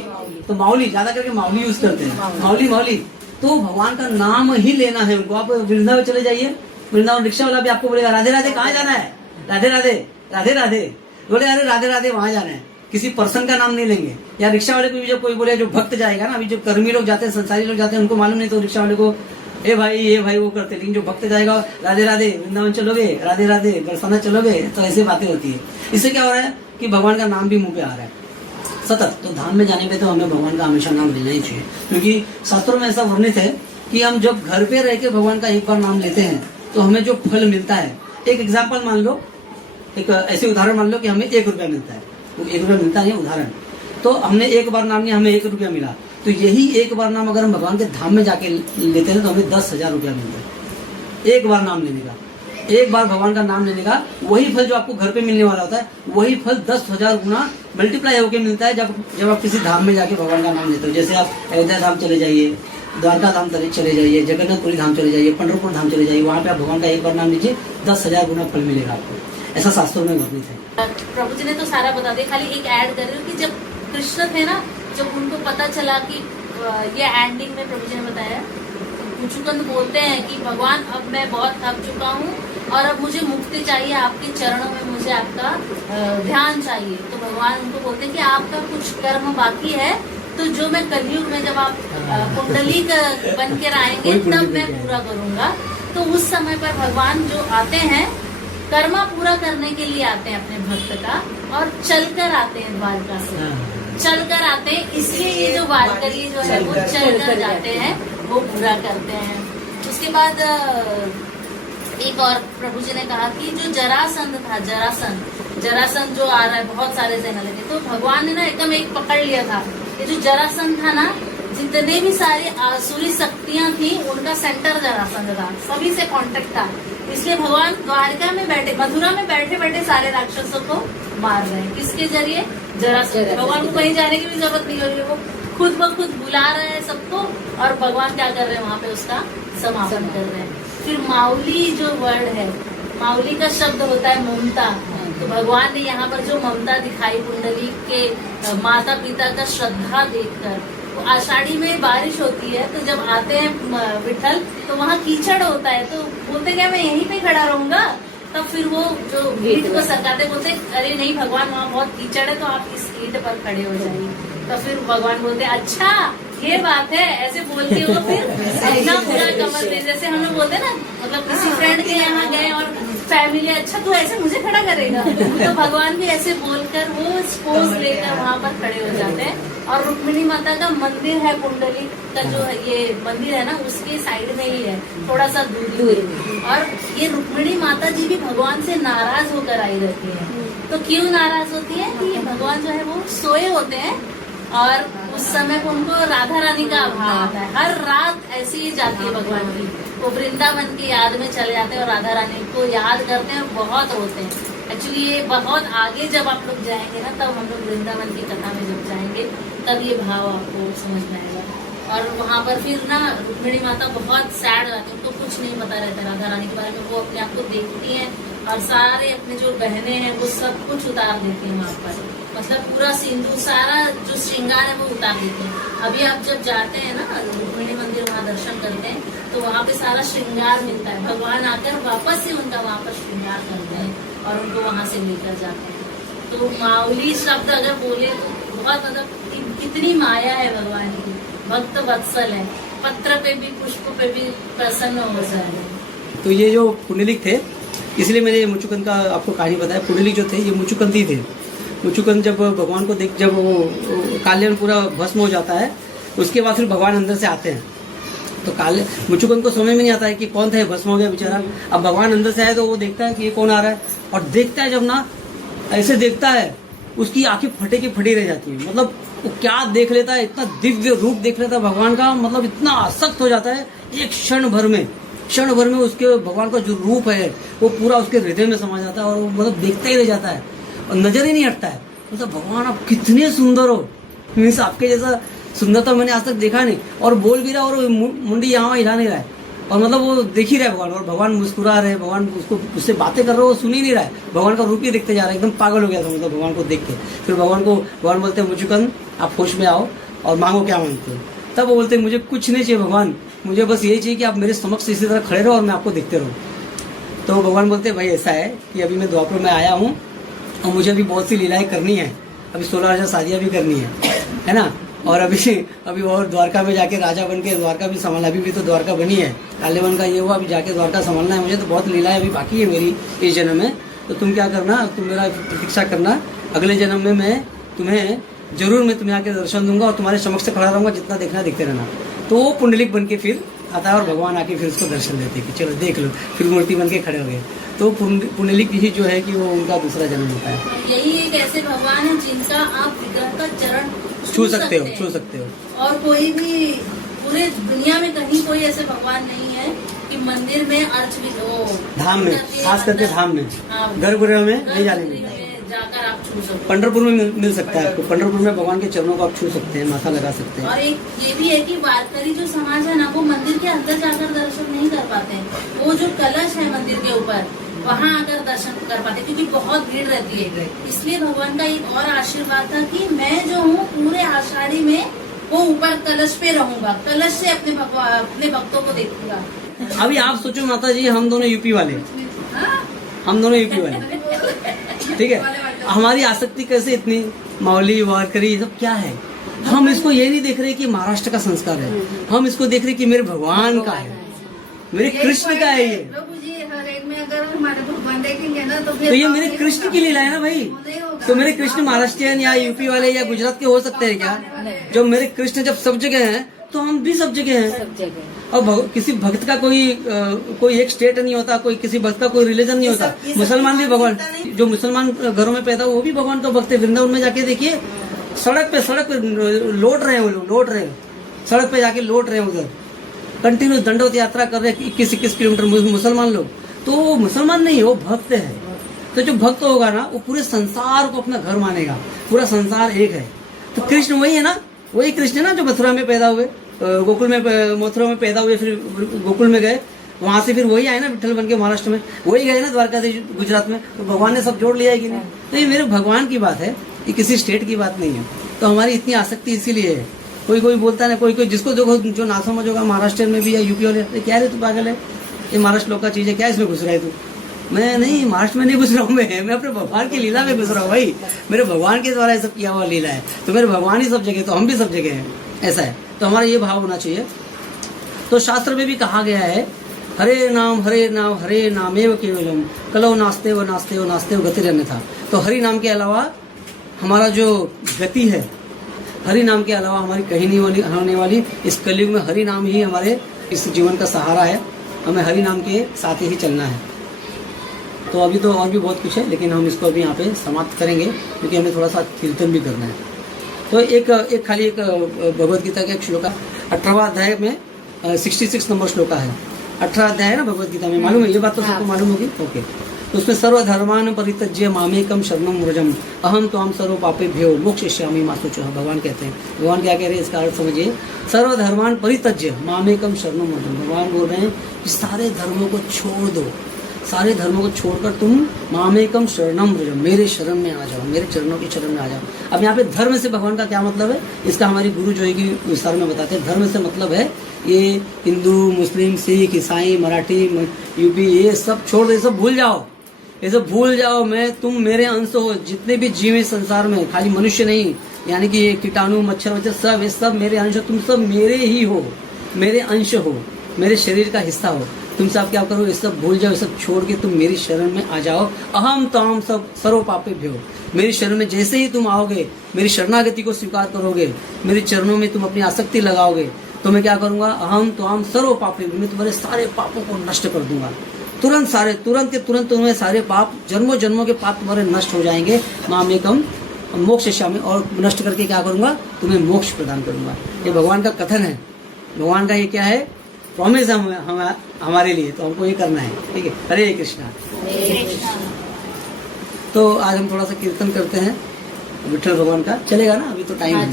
तो माउली ज्यादा करके माउली यूज करते हैं, माउली माउली। तो भगवान का नाम ही लेना है उनको। आप वृंदावन चले जाइए, वृंदावन रिक्शा वाला भी आपको बोलेगा राधे राधे, कहाँ जाना है? राधे राधे राधे राधे, बोले अरे राधे राधे वहां जाना है, किसी पर्सन का नाम नहीं लेंगे। या रिक्शा वाले को भी जब कोई बोले, जो भक्त जाएगा ना, अभी जो कर्मी लोग जाते हैं, संसारी लोग जाते हैं, उनको मालूम नहीं, तो रिक्शा वाले को ए भाई वो करते। लेकिन जो भक्त जाएगा, राधे राधे वृंदावन चलोगे, राधे राधे बरसाना चलोगे, तो ऐसे बातें होती है। इससे क्या हो रहा है कि भगवान का नाम भी मुंह पे आ रहा है सतत। तो धाम में जाने पे तो हमें भगवान का हमेशा नाम लेना ही चाहिए, क्योंकि शास्त्रों में ऐसा वर्णित है कि हम जब घर पे रह के भगवान का एक बार नाम लेते हैं तो हमें जो फल मिलता है। एक एग्जाम्पल मान लो, एक ऐसे उदाहरण मान लो कि हमें 1 रुपया मिलता है, तो 1 रुपया मिलता है उदाहरण, तो हमने एक बार नाम लिया, हमें 1 रुपया मिला। तो यही एक बार नाम अगर हम भगवान के धाम में जाके लेते हैं तो हमें 10,000 रुपया मिलता है। एक बार नाम लेने का, एक बार भगवान का नाम लेने का, वही फल जो आपको घर पे मिलने वाला होता है, वही फल 10,000 गुना मल्टीप्लाई होकर मिलता है जब आप किसी धाम में जाके भगवान का नाम लेते हो। जैसे आप अयोध्या धाम चले जाइए, द्वारका धाम चले जाइए, जगन्नाथपुरी धाम चले जाइए, पंढरपुर धाम चले जाइए, वहाँ पे आप भगवान का एक बार नाम लीजिए, 10,000 गुना फल मिलेगा आपको। ऐसा शास्त्रों में वर्णित है। प्रभु जी ने तो सारा बता दिया, खाली एक ऐड कर रही हूँ कि जब कृष्ण थे ना, जब उनको पता चला कि ये एंडिंग में प्रभु जी ने बताया, मुचुकुंद बोलते हैं कि भगवान अब मैं बहुत थक चुका हूँ और अब मुझे मुक्ति चाहिए, आपके चरणों में मुझे आपका ध्यान चाहिए। तो भगवान उनको बोलते हैं कि आपका कुछ कर्म बाकी है, तो जो मैं कलयुग में जब आप कुंडली बन के आएंगे तब मैं पूरा करूंगा। तो उस समय पर भगवान जो आते हैं, कर्मा पूरा करने के लिए आते हैं अपने भक्त का, और चलकर आते हैं द्वारका से, चलकर आते हैं। इसलिए ये जो वारकरी जो है वो चलकर जाते हैं, वो पूरा करते हैं। उसके बाद एक और प्रभु जी ने कहा कि जो जरासंध था, जरासंध जो आ रहा है, बहुत सारे सेना लेके, तो भगवान ने ना एकदम एक पकड़ लिया था। ये जो जरासंध था ना, जितने भी सारी आसुरी शक्तियां थी, उनका सेंटर जरासंध था, सभी से कांटेक्ट था। इसलिए भगवान द्वारका में बैठे, मथुरा में बैठे बैठे सारे राक्षसों को मार रहे हैं। किसके जरिए? जरासंध। भगवान को कहीं जाने की भी जरूरत नहीं हो रही है, वो खुद ब खुद बुला रहे हैं सबको, और भगवान क्या कर रहे हैं वहाँ पे? उसका समापन कर रहे हैं। फिर माउली जो वर्ड है, माउली का शब्द होता है ममता। तो भगवान ने यहाँ पर जो ममता दिखाई कुंडली के माता पिता का श्रद्धा देखकर, तो आषाढ़ी में बारिश होती है, तो जब आते हैं विठल तो वहाँ कीचड़ होता है, तो बोलते क्या मैं यहीं पे खड़ा रहूंगा? तब फिर वो जो ईंट को सरकाते बोलते अरे नहीं भगवान वहाँ बहुत कीचड़ है, तो आप इस ईंट पर खड़े हो जाइए। तो फिर भगवान बोलते अच्छा ये बात है, ऐसे बोल के वो फिर अपना पूरा कमर दे, जैसे हम लोग बोलते ना, मतलब किसी फ्रेंड के यहाँ गए और फैमिली, अच्छा तू ऐसे मुझे खड़ा करेगा, तो भगवान भी ऐसे बोलकर वो स्पोज लेकर वहाँ पर खड़े हो जाते हैं। और रुक्मिणी माता का मंदिर है, कुंडली का जो है ये मंदिर है ना, उसके साइड में ही है, थोड़ा सा दूर। और ये रुक्मिणी माता जी भी भगवान से नाराज होकर आई रहती है, तो क्यों नाराज होती है कि भगवान जो है वो सोए होते हैं और उस समय को उनको राधा रानी का अभाव आता है। हर रात ऐसी ही जाती है भगवान की, वो वृंदावन की याद में चले जाते हैं और राधा रानी को याद करते हैं और बहुत रोते हैं। एक्चुअली ये बहुत आगे जब आप लोग जाएंगे ना, तब हम लोग वृंदावन की कथा में जब जाएंगे तब ये भाव आपको समझ में आएगा। और वहाँ पर फिर ना रुक्मिणी माता बहुत सैड हो जाती है, उनको कुछ नहीं पता रहता राधा रानी के बारे में। वो अपने आप को देखती हैं और सारे अपने जो बहनें हैं वो सब कुछ उतार देती हैं वहाँ पर, मतलब पूरा सिंदूर सारा जो श्रृंगार है वो उतार देती हैं। अभी आप जब जाते हैं ना रुक्मिणी मंदिर, वहाँ दर्शन करते हैं तो वहाँ पे सारा श्रृंगार मिलता है। भगवान आकर वापस से उनका वहाँ पर श्रृंगार करते हैं और उनको वहाँ से लेकर जाते हैं। तो माउली शब्द अगर बोले तो बहुत मतलब कितनी माया है भगवान की। भक्त वत्सल है, पत्र पे भी पुष्प पे भी प्रसन्न हो जाए। तो ये जो पुंडलिक थे, इसलिए मैंने मुचुकुंद का आपको कहानी बताया। पुंडलिक जो थे ये मुचुकुंद ही थे। मुचुकुंद जब भगवान को देख, जब वो काल्याण पूरा भस्म हो जाता है, उसके बाद फिर भगवान अंदर से आते हैं। तो मुचुकुंद को समझ में नहीं आता है कि कौन था ये, भस्म हो गया बेचारा। अब भगवान अंदर से आए तो वो देखता है कि ये कौन आ रहा है, और देखता है जब ना ऐसे देखता है, उसकी आंखें फटे की फटी रह जाती है। मतलब वो क्या देख लेता है, इतना दिव्य रूप देख लेता है भगवान का, मतलब इतना आसक्त हो जाता है एक क्षण भर में उसके भगवान का जो रूप है वो पूरा उसके हृदय में समा जाता है और वो मतलब देखता ही रह जाता है और नजर ही नहीं हटता है। मतलब भगवान आप कितने सुंदर हो, मीन्स आपके जैसा सुंदरता मैंने आज तक देखा नहीं। और बोल भी रहा और मुंडी यहाँ हिला नहीं रहा है, और मतलब वो देख ही रहा है भगवान, और भगवान मुस्कुरा रहे, भगवान उससे बातें कर रहे हो, वो सुन ही नहीं रहा है, भगवान का रूप ही देखते जा रहा है। एकदम पागल हो गया था मतलब भगवान को देख के। फिर भगवान बोलते हैं मुचुकुंद आप होश में आओ और मांगो क्या मांगते हो। तब वो बोलते हैं मुझे कुछ नहीं चाहिए भगवान, मुझे बस यही चाहिए कि आप मेरे समक्ष इसी तरह खड़े रहो और मैं आपको देखते रहूँ। तो भगवान बोलते हैं भाई ऐसा है कि अभी मैं द्वापर में आया हूँ और मुझे अभी बहुत सी लीलाएं करनी है, अभी 16,000 शादियाँ भी करनी है ना, और अभी और द्वारका में जाके राजा बन के द्वारका भी संभालना। अभी भी तो द्वारका बनी है, कालेवन का ये हुआ, अभी जाके द्वारका संभालना है मुझे। तो बहुत लीलाएं अभी बाकी है मेरी इस जन्म में। तो तुम क्या करना, तुम मेरा प्रतीक्षा करना, अगले जन्म में मैं तुम्हें आके दर्शन दूंगा और तुम्हारे समक्ष से खड़ा रहूंगा, जितना देखना देखते रहना। तो वो पुंडलिक बन के फिर आता है और भगवान आके फिर उसको दर्शन देते कि चलो देख लो, फिर मूर्ति बन के खड़े हो गए। तो पुंडलिक ही जो है कि वो उनका दूसरा जन्म होता है। यही एक ऐसे भगवान है जिनका आप विग्रह का चरण छू सकते हो। और कोई भी पूरे दुनिया में कहीं कोई ऐसे भगवान नहीं है कि मंदिर में अर्च भी हो, धाम में, खास करके धाम में, गर्भगृह में नहीं जाने मिलता, जाकर आप छू सकते। पंढरपुर में मिल सकता है आपको। पंढरपुर में भगवान के चरणों को आप छू सकते हैं, माथा लगा सकते हैं। और एक ये भी है कि वारकरी जो समाज है ना, वो मंदिर के अंदर जाकर दर्शन नहीं कर पाते हैं। वो जो कलश है मंदिर के ऊपर, वहाँ आकर दर्शन कर पाते, क्योंकि बहुत भीड़ रहती है। इसलिए भगवान का एक और आशीर्वाद था कि मैं जो हूँ पूरे आषाढ़ी में वो ऊपर कलश पे रहूंगा, कलश से अपने भक्तों को देखूंगा। अभी आप सोचो माता जी, हम दोनों यूपी वाले, ठीक है, हमारी आसक्ति कैसे इतनी, मौली वारकरी ये सब क्या है। हम इसको ये नहीं देख रहे कि महाराष्ट्र का संस्कार है, हम इसको देख रहे कि मेरे भगवान का है, मेरे कृष्ण का है ये। प्रभु जी हर एक में अगर हमारे भगवान देखेंगे ना तो ये मेरे कृष्ण की लीला है ना भाई। तो मेरे कृष्ण महाराष्ट्रियन या यूपी वाले या गुजरात के हो सकते हैं क्या? जो मेरे कृष्ण जब सब जगह हैं तो हम भी सब जगह हैं। और किसी भक्त का कोई एक स्टेट नहीं होता, कोई किसी भक्त का कोई रिलीजन नहीं होता। मुसलमान भी भगवान, जो मुसलमान घरों में पैदा वो भी भगवान का भक्त है। वृंदावन में जाके देखिए, सड़क पे लौट रहे हैं वो लोग, लौट रहे हैं सड़क पे जाके, लौट रहे हैं उधर कंटिन्यूस दंडवत यात्रा कर रहे हैं 21 किलोमीटर मुसलमान लोग। तो वो मुसलमान नहीं, वो भक्त है। तो जो भक्त होगा ना वो पूरे संसार को अपना घर मानेगा, पूरा संसार एक है। तो कृष्ण वही है ना, वही कृष्ण है ना जो मथुरा में पैदा हुए, गोकुल में, मथुरा में पैदा हुए, फिर गोकुल में गए, वहां से फिर वही आए ना विठल बन के महाराष्ट्र में, वही गए ना द्वारका से गुजरात में। तो भगवान ने सब जोड़ लिया है कि नहीं? तो ये मेरे भगवान की बात है, ये किसी स्टेट की बात नहीं है। तो हमारी इतनी आसक्ति इसीलिए है। कोई बोलता है ना, कोई जिसको देखो जो ना समझ होगा महाराष्ट्र में भी या यूपी वाले, क्या रे तू पागल है, ये महाराष्ट्र लोग का चीज है, क्या इसमें घुस रहा है तू? मैं नहीं, महाराष्ट्र में नहीं घुस रहा हूँ, मैं अपने भगवान की लीला में घुस रहा हूँ भाई। मेरे भगवान के द्वारा ये सब किया हुआ लीला है। तो मेरे भगवान ही सब जगह, तो हम भी सब जगह हैं, ऐसा है। तो हमारा ये भाव होना चाहिए। तो शास्त्र में भी कहा गया है, हरे नाम हरे नामेव केवलम कलौ नास्ते व गतिरन्यथा। तो हरि नाम के अलावा हमारा जो गति है, हरि नाम के अलावा हमारी कहीं नहीं होने वाली। इस कलयुग में हरि नाम ही हमारे इस जीवन का सहारा है, हमें हरि नाम के साथ ही चलना है। तो अभी तो और भी बहुत कुछ है, लेकिन हम इसको अभी यहाँ पे समाप्त करेंगे क्योंकि हमें थोड़ा सा कीर्तन भी करना है। तो एक खाली एक भगवत गीता का एक श्लोक है, 18वां अध्याय में 66 नंबर श्लोका है। 18 अध्याय है ना भगवत गीता में, मालूम है ये बात तो सबको मालूम होगी। ओके, तो उसमें सर्वधर्मान परित्यज्य मामेकम शरणम व्रजम अहम त्वाम सर्व पापेभ्यो मोक्षयिष्यामि मा शुचः। भगवान कहते हैं, भगवान क्या कह रहे हैं इसका अर्थ समझिए, सर्वधर्मान परित्यज्य मामेकम शरणम व्रजम। भगवान बोल रहे हैं कि सारे धर्मों को छोड़ दो, सारे धर्मों को छोड़कर तुम मामेकम शरणम व्रजम, मेरे शरण में आ जाओ, मेरे चरणों की शरण में आ जाओ। अब यहाँ पे धर्म से भगवान का क्या मतलब है, इसका हमारी गुरु जो है कि विस्तार में बताते हैं। धर्म से मतलब है ये हिंदू, मुस्लिम, सिख, ईसाई, मराठी, यूपी, ये सब छोड़ दो, ये सब भूल जाओ, ये सब भूल जाओ। तुम मेरे अंश हो। जितने भी जीव इस संसार में, खाली मनुष्य नहीं, यानी कि ये कीटाणु, मच्छर वच्छर सब, ये सब मेरे अंश हो। तुम सब मेरे ही हो, मेरे अंश हो, मेरे शरीर का हिस्सा हो। तुम सब क्या करो, ये सब भूल जाओ, ये सब छोड़ के तुम मेरी शरण में आ जाओ। अहम ताम सब सर्व पापेभ्यो, मेरी शरण में जैसे ही तुम आओगे, मेरी शरणागति को स्वीकार करोगे, मेरे चरणों में तुम अपनी आसक्ति लगाओगे, तो मैं क्या करूंगा, अहम ताम सर्व पापेभ्यो, मैं तुम्हारे सारे पापों को नष्ट कर दूंगा। तुरंत के तुरंत तुम्हें सारे पाप, जन्मों जन्मों के पाप तुम्हारे नष्ट हो जाएंगे। मामेकम मोक्षयिष्यामि, और नष्ट करके क्या करूंगा, तुम्हें मोक्ष प्रदान करूंगा। ये भगवान का कथन है, भगवान का ये क्या है, प्रॉमिस हमारे लिए, तो हमको ये करना है। ठीक है, हरे कृष्णा। तो आज हम थोड़ा सा कीर्तन करते हैं विठल भगवान का, चलेगा ना, अभी तो टाइम है।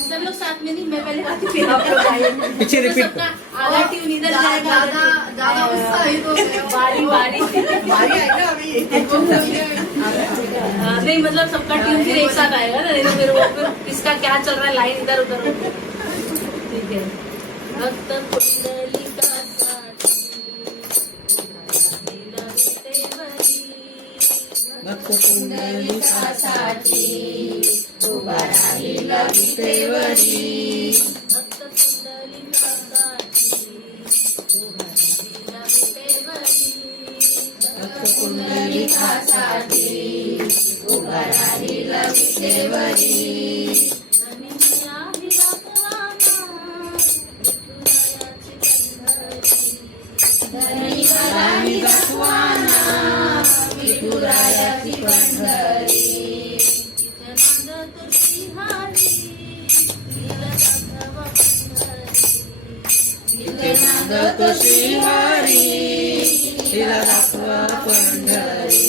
सब लोग साथ में नहीं, मैं पहले गाती फिर आप लोग गाइए। पीछे रिपीट आधा ट्यून इधर जाएगा, ज्यादा उत्साह ही तो बारी आएगा अभी। नहीं मतलब सबका ट्यून फिर एक साथ आएगा ना, नहीं तो फिर वो फिर इसका क्या चल रहा है, लाइन इधर उधर होगी। ठीक है। भक्त कुंडलिका साठी उभा राहिला विटेवरी, भक्त कुंडलिका साठी उभा राहिला विटेवरी, धनी मलाही दाखवाना विठुरायाची पंढरी, नादतो श्रीहरी तिला दाखवा पंढरी।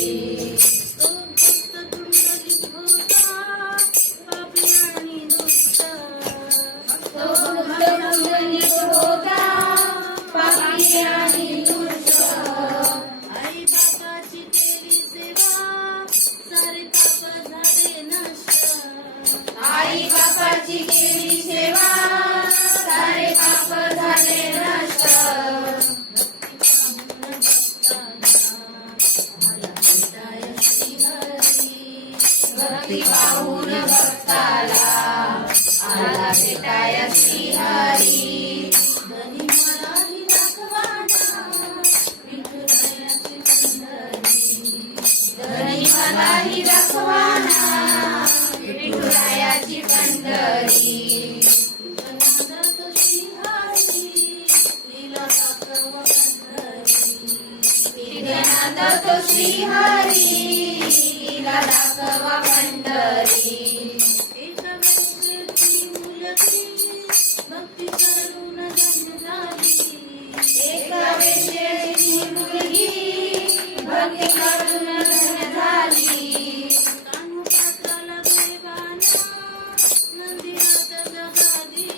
आई बापाची केली सेवा, सारे पाप झाले नष्ट, भक्ती पाहून भक्ताला आला भेटाया श्रीहरी, धनी मलाही दाखवाना विठुरायाची पंढरी, धनी मलाही दाखवाना विठुरायाची पंढरी, नादतो श्रीहरी तिला दाखवा पंढरी, एक वेळची मुलगी भक्ती करून धन्य झाली, एक वेळची मुलगी भक्ती करून धन्य झाली, कानपात्राला देवाना नंदीनाथ जगा दिली,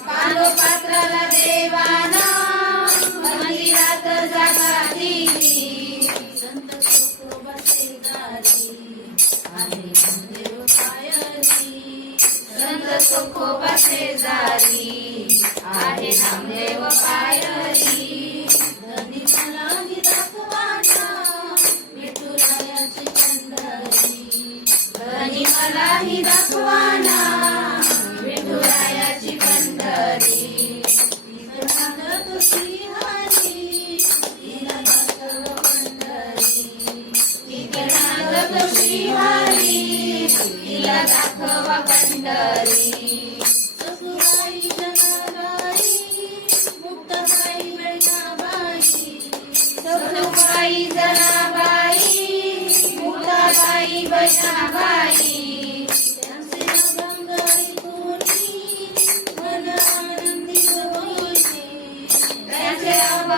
कानपात्राला देवाना मंदिरात जागा दिली, संत तुकोबा शेजारी आहे नामदेव पायरी, संत तुकोबा शेजारी आहे नामदेव पायरी, धनी मलाही दाखवाना विठुरायाची पंढरी, धनी मलाही दाखवाना विठुरायाची पंढरी, नादतो श्रीहरी तिला दाखवा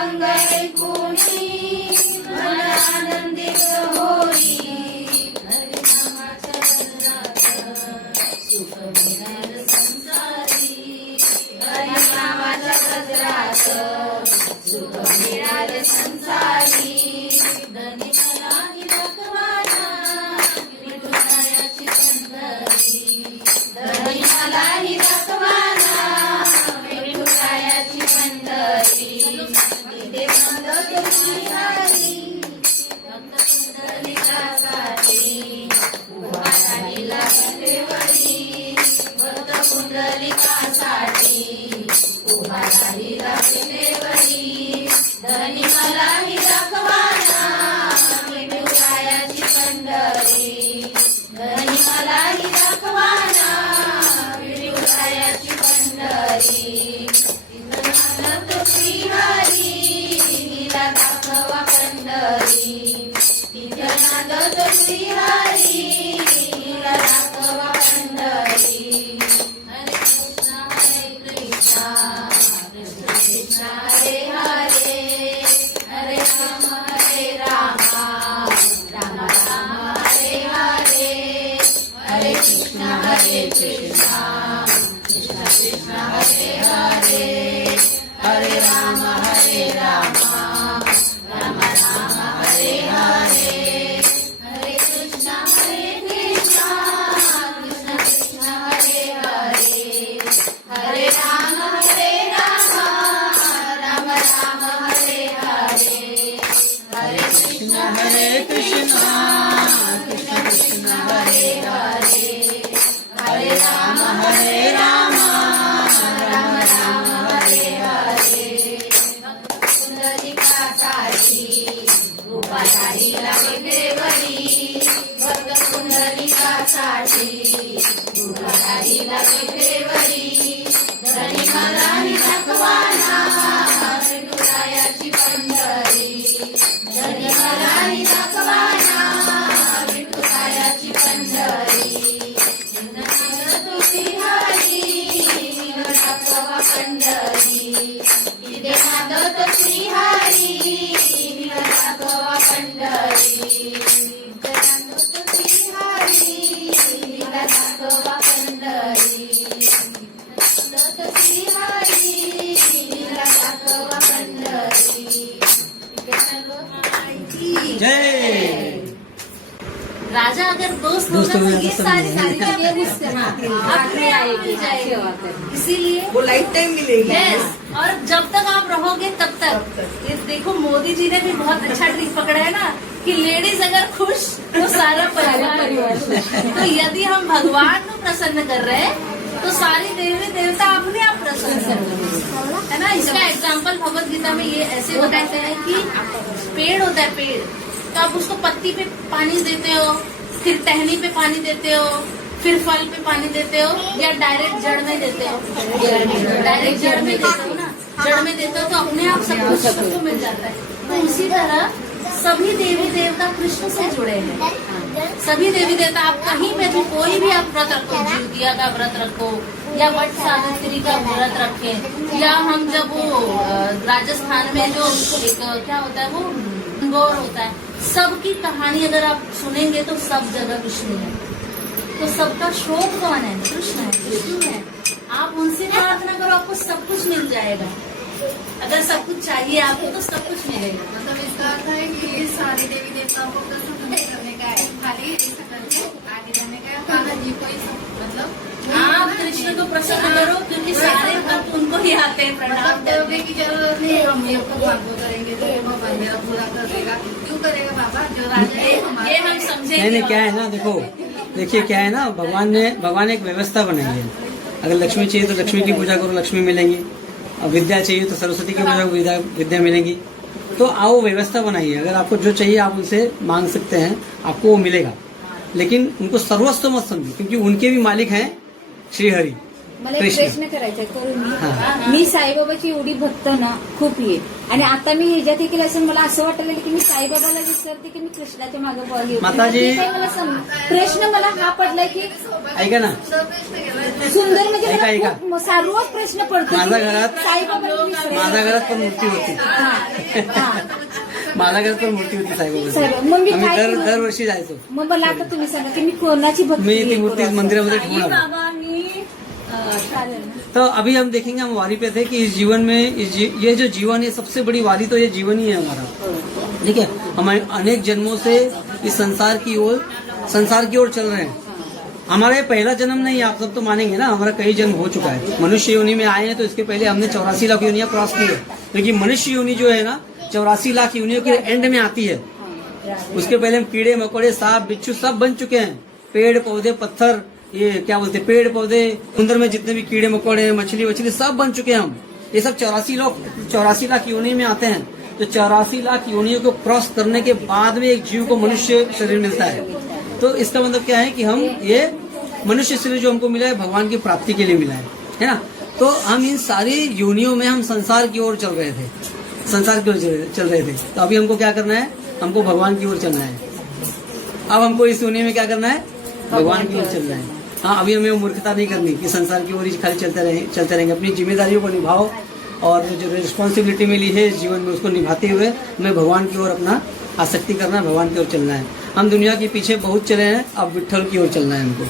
अंग ऐकुणी मन आनंदित होई हरिनामाच्या गजरात सुख मिळाल संसारी हरिनामाच्या गजरात सुख मिळाल संसारी धनी मला ही रखवाना विठुरायाची पंढरी धनी मला ही रखवाना विठुरायाची पंढरी इथे बंद तुझी भक्त पुंडलिकासाठी उभा राहिला विटेवरी भक्त पुंडलिकासाठी उभा राहिला विटेवरी धनी मला ही रखवाना विठुरायाची पंढरी धनी मला ही रखवाना विठुरायाची पंढरी तो श्रीहरी हिला दाखवा पंढरी इथं नांदत श्रीहरी हिला दाखवा पंढरी हरे कृष्ण कृष्ण कृष्ण हरे हरे हरे राम राम राम हरे हरे हरे कृष्ण कृष्ण कृष्ण हरे हरे हरे राम राम राम हरे हरे हरे कृष्ण कृष्ण कृष्ण हरे हरे हरे राम राम राम हरे हरे हरे कृष्ण कृष्ण कृष्ण हरे हरे हरे राम राम राम हरे हरे पुंडलिकासाठी उभा राहिला विटेवरी भक्त पुंडलिकासाठी उभा राहिला विटेवरी धनी मला ही रखवाना विठुरायाची पंढरी धनी मला ही रखवाना विठुरायाची पंढरी तुझी हरी दाखवा पंढरी इथे नांदत श्रीहरी दाखवा पंढरी नांदत श्रीहरी दाखवा पंढरी नांदत श्रीहरी दाखवा पंढरी जय। राजा अगर दोस्त होगा तो ये सारी अपने आप ही जाएगी इसीलिए वो लाइफ टाइम मिलेगी। यस और जब तक आप रहोगे तब तक ये देखो मोदी जी ने भी बहुत अच्छा ट्रिक पकड़ा है ना कि लेडीज अगर खुश तो सारा परिवार खुश। तो यदि हम भगवान को प्रसन्न कर रहे हैं तो सारी देवी देवता अपने आप प्रसन्न कर रहे हैं है ना। इसका एग्जाम्पल भगवत गीता में ये ऐसे बताते हैं कि पेड़ होता है पेड़ तो आप उसको पत्ती पे पानी देते हो फिर टहनी पे पानी देते हो फिर फल पे पानी देते हो या डायरेक्ट जड़ में देते हो। डायरेक्ट जड़ में देते हो ना जड़ में देते हो तो अपने आप सब कुछ सबको मिल जाता है। तो उसी तरह सभी देवी देवता कृष्ण से जुड़े हैं। सभी देवी देवता आप कहीं पे भी कोई भी आप व्रत रखो जीवतिया का व्रत रखो या वट सावित्री का व्रत रखें या हम जब वो राजस्थान में जो एक क्या होता है वो गौर होता है सबकी कहानी अगर आप सुनेंगे तो सब जगह विष्णु है। तो सबका स्रोत कौन है? कृष्ण है विष्णु है। आप उनसे प्रार्थना करो आपको सब कुछ मिल जाएगा। अगर सब कुछ चाहिए आपको तो सब कुछ मिलेगा। मतलब इसका अर्थ है कि सारी देवी देवताओं को प्रसन्न नहीं करने का है खाली ऐसा करके आगे जाने का है। बालाजी को मतलब आप कृष्ण को प्रसन्न करो क्योंकि सारे भक्त उनको ही आते हैं प्रणाम करने की जरूरत नहीं। हम ये भगवान को करेंगे तो भगवान मेरा पूरा कर देगा। क्यों करेगा बाबा? जो राजा है ये हम समझे नहीं क्या है ना देखिए क्या है ना भगवान एक व्यवस्था बनाई है। अगर लक्ष्मी चाहिए तो लक्ष्मी की पूजा करो लक्ष्मी मिलेंगी। अब विद्या चाहिए तो सरस्वती की पूजा करो विद्या मिलेगी। तो आओ व्यवस्था बनाई है। अगर आपको जो चाहिए आप उनसे मांग सकते हैं आपको वो मिलेगा। लेकिन उनको सर्वस्व मत समझो क्योंकि उनके भी मालिक हैं श्री हरि। मला एक कृष्ण प्रश्न करायचा आहे, करून हा. मी साईबाबाची एवढी भक्त ना खूप आहे आणि आता मी ह्याच्यात देखील असं मला असं वाटलं की मी साईबाबाला विसरते की मी कृष्णाच्या मागे बॉल माताजी. प्रश्न मला हा पडलाय की ऐका ना, सुंदर म्हणजे ऐका, ऐका. मला खूप रोज प्रश्न पडतो माझ्या की मी घरात- साईबाबाला विसरायला- माझ्या घरात पण मूर्ती होती. हा, हा. माझ्या घरात पण मूर्ती होती साहेब, साईबाबाची. मग मी आम्ही काय करू? दरवर्षी जायचो. मग मला आता तुम्ही सांगा की मी कोणाची भक्ती मी ती करू मूर्ती असं? मंदिरामध्ये ठेवणार. बाबा मी चालेल ना. तो अभी हम देखेंगे, हम वारी पे थे कि इस जीवन में ये जो जीवन है, सबसे बड़ी वारी तो ये जीवन ही है हमारा। ठीक है, हम अनेक जन्मों से इस संसार की ओर चल रहे हैं। हमारा ये पहला जन्म नहीं है, आप सब तो मानेंगे ना, हमारा कई जन्म हो चुका है। मनुष्य योनि में आए हैं तो इसके पहले हमने 84 लाख योनियां क्रॉस की है। लेकिन मनुष्य योनि जो है ना, 84 लाख योनियों के एंड में आती है। उसके पहले हम कीड़े मकोड़े सांप बिच्छू सब बन चुके हैं। पेड़ पौधे पत्थर, ये क्या बोलते हैं, पेड़ पौधे समुद्र में जितने भी कीड़े मकोड़े मछली वछली सब बन चुके हैं हम। ये सब 84 लाख योनि में आते हैं। तो 84 लाख योनियों को क्रॉस करने के बाद में एक जीव को मनुष्य शरीर मिलता है। तो इसका मतलब क्या है कि हम ये मनुष्य शरीर जो हमको मिला है भगवान की प्राप्ति के लिए मिला है ना। तो हम इन सारी योनियों में हम संसार की ओर चल रहे थे, संसार की ओर चल रहे थे। तो अभी हमको क्या करना है, हमको भगवान की ओर चलना है। अब हमको इस योनि में क्या करना है, भगवान की ओर चलना है। हाँ, अभी हमें वो मूर्खता नहीं करनी कि संसार की ओर ही खाली चलते रहेंगे। अपनी जिम्मेदारियों को निभाओ और जो रिस्पॉन्सिबिलिटी मिली है इस जीवन में उसको निभाते हुए हमें भगवान की ओर अपना आसक्ति करना है, भगवान की ओर चलना है। हम दुनिया के पीछे बहुत चले हैं, अब विट्ठल की ओर चलना है हमको।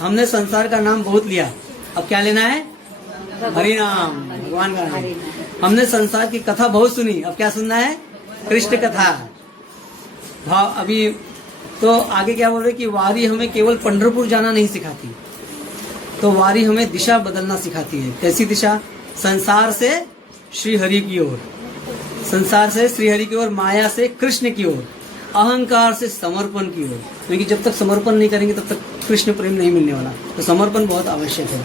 हमने संसार का नाम बहुत लिया, अब क्या लेना है, हरि नाम, भगवान का नाम। हमने संसार की कथा बहुत सुनी, अब क्या सुनना है, कृष्ण कथा। भाव अभी तो आगे क्या बोल रहे कि वारी हमें केवल पंढरपुर जाना नहीं सिखाती, तो वारी हमें दिशा बदलना सिखाती है। कैसी दिशा, संसार से श्री हरि की ओर, संसार से श्री हरि की ओर, माया से कृष्ण की ओर, अहंकार से समर्पण की ओर। क्योंकि जब तक समर्पण नहीं करेंगे तब तक कृष्ण प्रेम नहीं मिलने वाला। तो समर्पण बहुत आवश्यक है।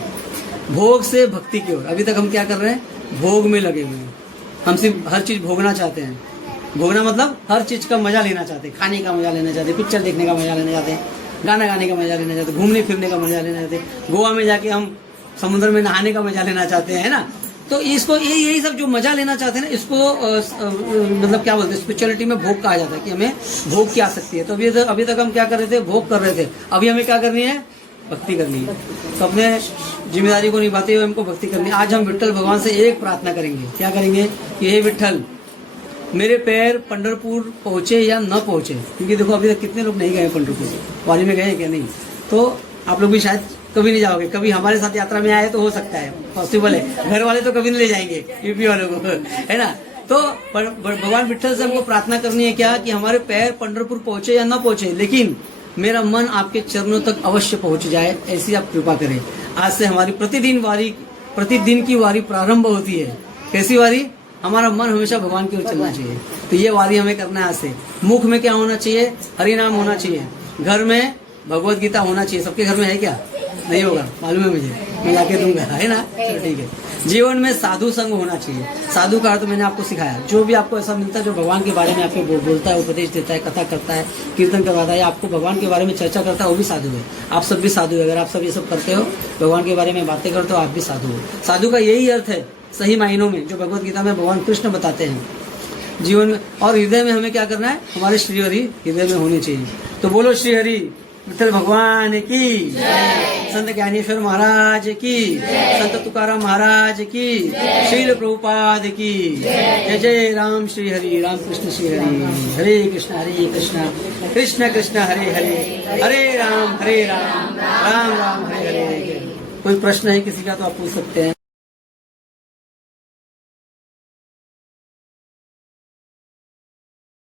भोग से भक्ति की ओर, अभी तक हम क्या कर रहे हैं, भोग में लगे हुए हैं। हम सिर्फ हर चीज भोगना चाहते हैं। भोगना मतलब हर चीज का मजा लेना चाहते हैं, खाने का मजा लेना चाहते हैं, पिक्चर देखने का मजा लेना चाहते हैं, गाना गाने का मजा लेना चाहते हैं, घूमने फिरने का मजा लेना चाहते हैं, गोवा में जाके हम समुद्र में नहाने का मजा लेना चाहते हैं, है ना। तो इसको यही सब जो मजा लेना चाहते हैं ना, इसको मतलब क्या बोलते हैं, स्पिरिचुअलिटी में भोग कहा जाता है कि हमें भोग की आसक्ति है। तो अभी तक हम क्या कर रहे थे, भोग कर रहे थे। अभी हमें क्या करनी है, भक्ति करनी है। तो अपने जिम्मेदारी को निभाते हुए हमको भक्ति करनी है। आज हम विट्ठल भगवान से एक प्रार्थना करेंगे, क्या करेंगे कि हे विट्ठल, मेरे पैर पंढरपुर पहुंचे या न पहुंचे, क्योंकि देखो अभी तक कितने लोग नहीं गए पंढरपुर, वारी में गए क्या नहीं। तो आप लोग भी शायद कभी नहीं जाओगे, कभी हमारे साथ यात्रा में आए तो हो सकता है, पॉसिबल है। घर वाले तो कभी नहीं ले जाएंगे, यूपी वालों को, है ना। तो भगवान विट्ठल से हमको प्रार्थना करनी है क्या, कि हमारे पैर पंढरपुर पहुंचे या न पहुंचे, लेकिन मेरा मन आपके चरणों तक अवश्य पहुंच जाए, ऐसी आप कृपा करें। आज से हमारी प्रतिदिन की वारी प्रारंभ होती है। कैसी वारी, हमारा मन हमेशा भगवान की ओर चलना चाहिए। तो ये वारी हमें करना है आज से। मुख में क्या होना चाहिए, हरि नाम होना चाहिए। घर में भगवत गीता होना चाहिए। सबके घर में है क्या, नहीं होगा, मालूम है मुझे, मैं लाके दूंगा, है ना। चलो ठीक है। जीवन में साधु संग होना चाहिए। साधु का अर्थ मैंने आपको सिखाया, जो भी आपको ऐसा मिलता है जो भगवान के बारे में आपको बोलता है, उपदेश देता है, कथा करता है, कीर्तन करवाता है, आपको भगवान के बारे में चर्चा करता है, वो भी साधु है। आप सब भी साधु है। अगर आप सब ये सब करते हो, भगवान के बारे में बातें करते हो, आप भी साधु हो। साधु का यही अर्थ है सही मायनों में, जो भगवत गीता में भगवान कृष्ण बताते हैं। जीवन में और हृदय में हमें क्या करना है, हमारे श्री हरि हृदय में होनी चाहिए। तो बोलो श्री हरि विट्ठल भगवान की, संत ज्ञानेश्वर महाराज की, संत तुकाराम महाराज की, श्रील प्रभुपाद की जय। जय राम श्री हरि, राम कृष्ण श्री हरि, हरे कृष्ण कृष्ण कृष्ण हरे हरे, हरे राम राम राम हरे हरे। कोई प्रश्न है किसी का तो आप पूछ सकते हैं।